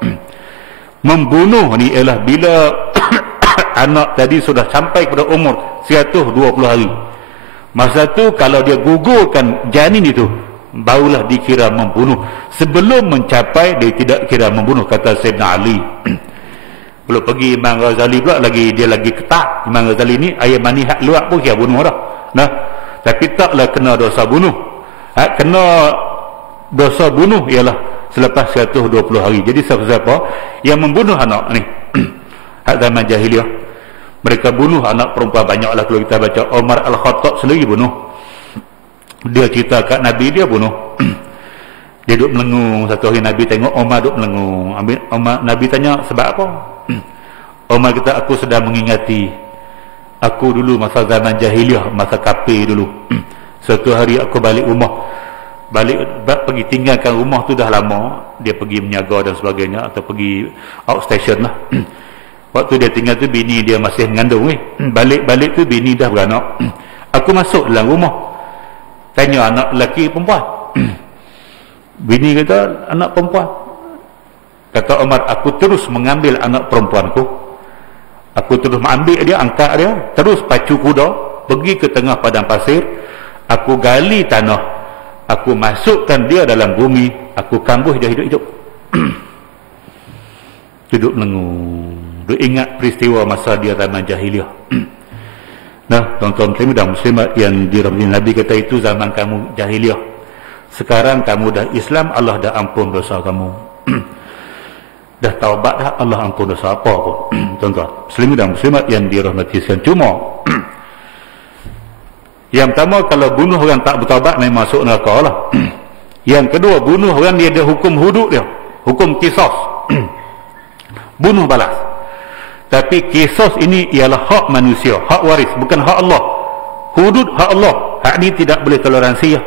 Membunuh ni ialah bila anak tadi sudah sampai pada umur 120 hari. Masa tu kalau dia gugurkan janin itu, barulah dikira membunuh. Sebelum mencapai, dia tidak kira membunuh, kata Sayyidina Ali. Belum pergi Imam Ghazali pula, dia lagi ketak. Imam Ghazali ni ayat mani hak luar pun kira bunuh dah. Nah, tapi taklah kena dosa bunuh. Kena dosa bunuh ialah selepas 120 hari. Jadi siapa-siapa yang membunuh anak ni, hak zaman jahiliah, mereka bunuh anak perempuan banyaklah. Kalau kita baca Umar Al-Khattab sendiri bunuh. Dia cerita kat Nabi, dia bunuh. Dia duduk melengung. Satu hari Nabi tengok Umar duduk melengung. Nabi tanya sebab apa? Umar kata, aku sedang mengingati aku dulu masa zaman jahiliah, masa kafir dulu. Suatu hari aku balik rumah, pergi tinggalkan rumah tu dah lama. Dia pergi menyaga dan sebagainya, atau pergi outstation lah. Waktu dia tinggal tu, bini dia masih mengandung. Balik-balik tu bini dah beranak. Aku masuk dalam rumah, tanya anak lelaki perempuan. Bini kata anak perempuan. Kata Umar, aku terus mengambil anak perempuanku. Aku terus mengambil dia, angkat dia, terus pacu kuda, pergi ke tengah padang pasir. Aku gali tanah, aku masukkan dia dalam bumi, aku kambuh dia hidup-hidup. Duduk lengung, duduk ingat peristiwa masa dia zaman jahiliah. Nah, tuan-tuan muslimin dan muslimat yang dirahmati Nabi kata, itu zaman kamu jahiliah. Sekarang kamu dah Islam, Allah dah ampun dosa kamu. Dah taubat dah, Allah ampun dosa apa pun. Tuan-tuan muslimin dan muslimat yang dirahmati sekalian. Cuma yang pertama, kalau bunuh orang tak bertaubat memang masuk neraka lah. Yang kedua, bunuh orang dia ada hukum hudud dia, hukum kisos. Bunuh balas. Tapi kisos ini ialah hak manusia, hak waris, bukan hak Allah. Hudud hak Allah, hak ni tidak boleh toleransi ya.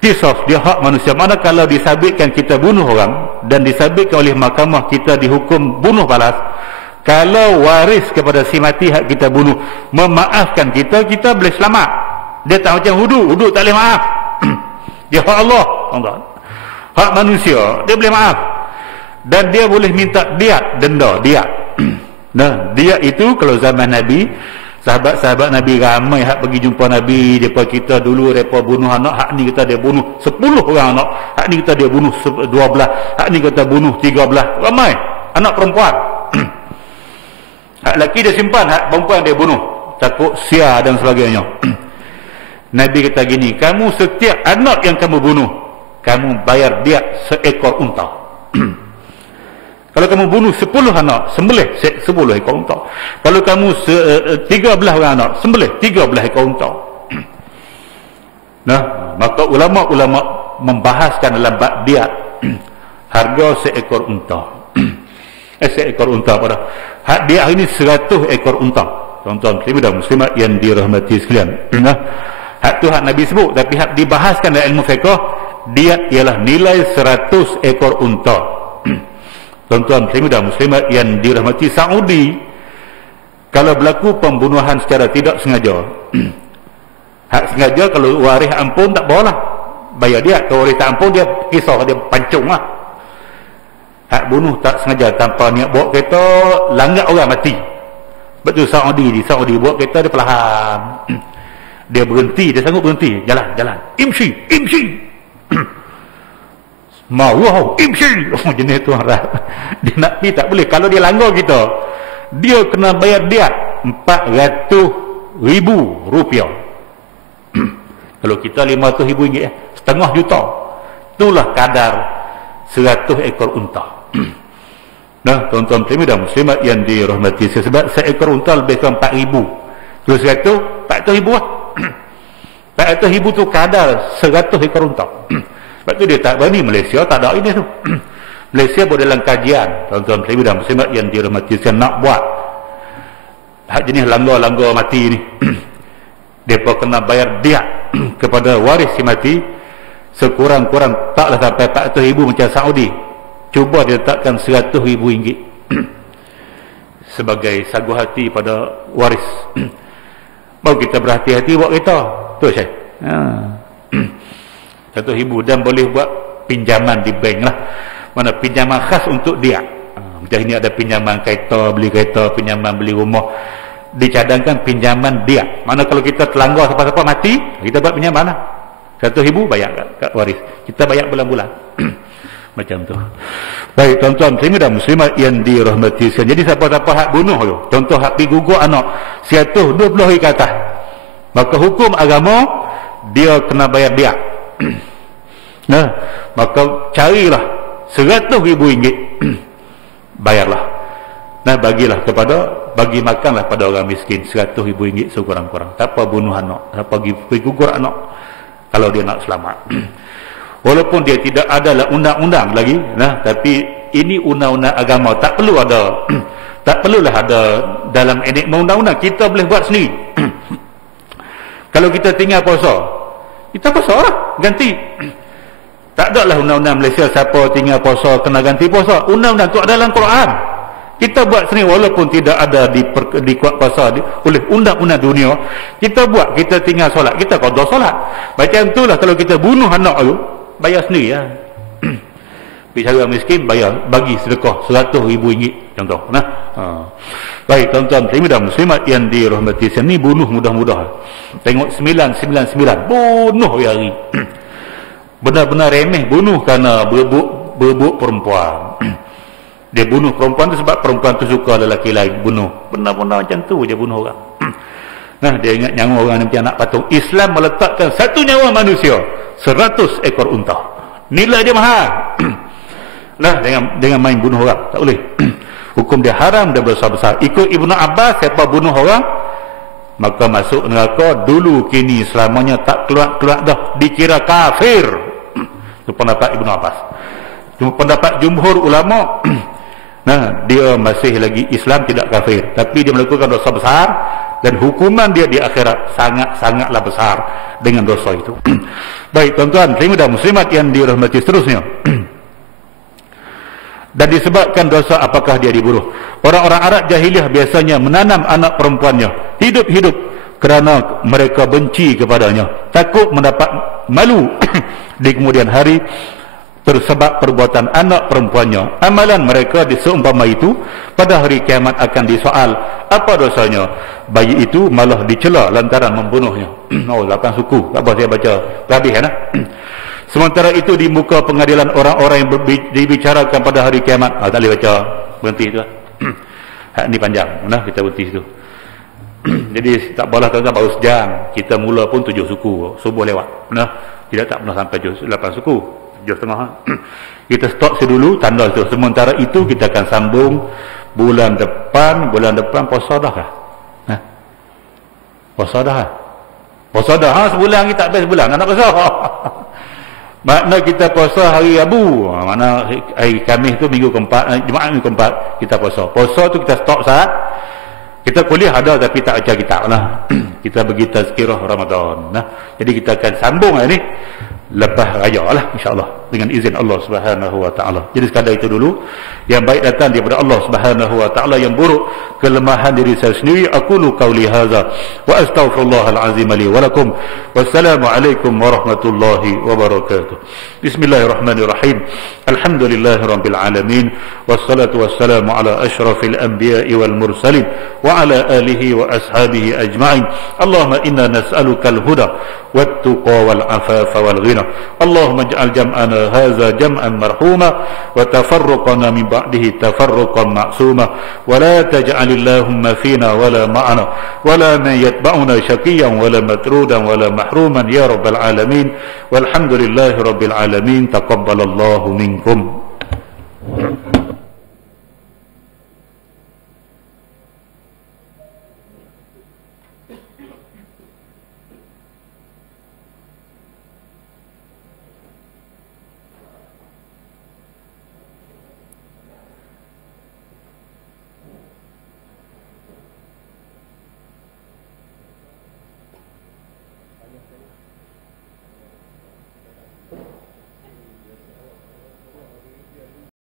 Kisos dia hak manusia. Mana kalau disabitkan kita bunuh orang dan disabitkan oleh mahkamah kita dihukum bunuh balas, kalau waris kepada si mati hak kita bunuh memaafkan kita, kita boleh selamat. Dia tak macam hudud tak boleh maaf. Dia hak Allah, hak manusia, dia boleh maaf. Dan dia boleh minta diat, denda, diat. Nah, diat itu kalau zaman Nabi, sahabat-sahabat Nabi ramai hak pergi jumpa Nabi. Depa kita dulu depa bunuh anak, hak ni kita dia bunuh 10 orang anak, hak ni kita dia bunuh 12, hak ni kita bunuh 13. Ramai anak perempuan. Hak lelaki dia simpan, hak perempuan dia bunuh, takut sia dan sebagainya. Nabi kata gini, kamu setiap anak yang kamu bunuh, kamu bayar dia seekor unta. Kalau kamu bunuh 10 anak, sembelih 10 ekor unta. Kalau kamu 13 orang anak, sembelih 13 ekor unta. Nah, maka ulama-ulama membahaskan dalam bab dia harga seekor unta. Seekor unta pada hak dia ini 100 ekor unta. Tuan-tuan muslimin dan muslimat yang dirahmati sekalian. Nah, hak tu hak Nabi sebut, tapi hak dibahaskan dalam ilmu fiqh, dia ialah nilai 100 ekor unta. Tuan-tuan muslimin dan muslimat yang dirahmati, Saudi kalau berlaku pembunuhan secara tidak sengaja, hak sengaja kalau waris ampun tak boleh bayar dia. Kalau waris tak ampun dia kisah, dia pancung lah. Hak bunuh tak sengaja tanpa niat bawa kereta, langgar orang mati. Betul di Saudi bawa kereta dia perlahan. Dia berhenti, dia sanggup berhenti, jalan. Imshi. Mau imshi. Jenis tu harap. Dia nak pergi tak boleh. Kalau dia langgar kita, dia kena bayar dia 400,000 rupiah. Kalau kita 500,000 ringgit, setengah juta. Itulah kadar 100 ekor unta. Nah, tuan-tuan muslimin dan muslimat yang dirahmati, sebab seekor unta lebih ke 4,000. Terus 400,000 lah. 400,000 tu kadar 100 ekor unta. Sebab tu dia tak berani. Malaysia tak ada ini tu. Malaysia boleh dalam kajian, tuan-tuan muslimin dan muslimat yang dirahmati, saya nak buat hak jenis langgar mati ni. Mereka kena bayar dia kepada waris si mati sekurang-kurang taklah sampai 400,000 macam Saudi. Cuba dia letakkan 100,000 ringgit sebagai sagu hati pada waris. Baru kita berhati-hati buat kereta tu Syekh. 100,000 dan boleh buat pinjaman di bank lah. Mana pinjaman khas untuk dia. Macam ini ada pinjaman kereta, beli kereta, pinjaman beli rumah. Dicadangkan pinjaman dia. Mana kalau kita terlanggar siapa-siapa mati, kita buat pinjaman lah. 100,000 bayar kat waris. Kita bayar bulan-bulan. Macam tu. Baik, tuan-tuan muslimin dan muslimat yang dirahmati sekalian. Jadi siapa-siapa hak bunuh tu, contoh hak pergi gugur anak 120 hari ke atas, maka hukum agama dia kena bayar dia. Nah, maka carilah 100,000 ringgit bayarlah. Nah, bagi makanlah pada orang miskin 100,000 ringgit sekurang-kurang. Tak apa bunuh anak, tak apa pergi gugur anak kalau dia nak selamat. Walaupun dia tidak ada undang-undang lagi, nah, tapi ini undang-undang agama, tak perlulah ada dalam enigma undang-undang, kita boleh buat sendiri. Kalau kita tinggal puasa, kita puasa lah, ganti. Tak ada lah undang-undang Malaysia siapa tinggal puasa kena ganti puasa. Undang-undang tu ada dalam Quran. Kita buat sendiri walaupun tidak ada di kuat puasa oleh undang-undang dunia. Kita buat, kita tinggal solat, kita qada solat. Macam itulah kalau kita bunuh anak tu, bayar sendiri ya. Bicara miskin bayar, bagi sedekah 100,000 ringgit contoh. Nah, baik tuan-tuan muslimin dan muslimat yang dirahmati, sini bunuh mudah-mudah. Tengok 999 bunuh hari. Benar-benar remeh bunuh kerana berebut perempuan. Dia bunuh perempuan tu sebab perempuan tu suka lelaki lain, bunuh. Benar-benar macam tu je bunuh orang. Nah, dia ingat nyawa orang ni macam anak patung. Islam meletakkan satu nyawa manusia 100 ekor unta. Nilai dia mahal. Nah, dengan main bunuh orang tak boleh. Hukum dia haram dan berdosa besar. Ikut Ibnu Abbas, siapa bunuh orang maka masuk neraka dulu kini selamanya, tak keluar-keluar dah, dikira kafir. Itu pendapat Ibnu Abbas. Cuma pendapat jumhur ulama, nah, dia masih lagi Islam, tidak kafir, tapi dia melakukan dosa besar dan hukuman dia di akhirat sangat-sangatlah besar dengan dosa itu. Baik tuan-tuan muslimin dan muslimat yang dirahmati seterusnya. Dan disebabkan dosa apakah dia dibunuh? Orang-orang Arab jahiliah biasanya menanam anak perempuannya hidup-hidup kerana mereka benci kepadanya, takut mendapat malu di kemudian hari tersebab perbuatan anak perempuannya. Amalan mereka diseumpama itu pada hari kiamat akan disoal apa dosanya. Bayi itu malah dicela lantaran membunuhnya. 8 suku, tak apa saya baca habis kan. Sementara itu di muka pengadilan orang-orang yang dibicarakan pada hari kiamat, tak boleh baca, berhenti itu. Hak ni panjang, nah kita berhenti situ. Jadi tak boleh tuan-tuan baru sejam. Kita mula pun 7 suku, subuh lewat. Nah, tidak tak pernah sampai 8 suku. 7,5. Kita stop sedulu, tanda itu. Sementara itu kita akan sambung bulan depan puasa dah kah? Puasa dah kah? Puasa dah sebulan kita habis sebulan nak puasa. Makna kita puasa hari Rabu, makna hari Khamis tu minggu keempat, Jumaat minggu keempat kita puasa. Puasa tu kita stop saat kita kuliah ada tapi tak baca kitab lah. Kita pergi tazkirah Ramadan. Nah, jadi kita akan sambung hari ni lepas raya lah insya-Allah dengan izin Allah Subhanahu wa taala. Jadi sekadar itu dulu, yang baik datang daripada Allah Subhanahu wa taala, yang buruk kelemahan diri saya sendiri. Aqulu qauli hadza wa astaghfirullahal azim li wa lakum. Wassalamu alaikum warahmatullahi wabarakatuh. Bismillahirrahmanirrahim. Alhamdulillahirabbil alamin wassalatu wassalamu ala asyrafil anbiya'i wal mursalin wa ala alihi wa ashabihi ajma'in. Allahumma inna nas'alukal huda wat tuqa wal afafa wal ghina. Allahumma ij'al jam'ana hadza jam'an marhuma wa tafarruqana min ba'dihi tafarruqan ma'suma wa la taj'al Allahumma fina wa la ma'ana wa la man yatba'una shaqiyan wa la matrudan wa la mahruman ya rabbal alamin. Walhamdulillahi rabbil alamin. Taqabbalallahu minkum.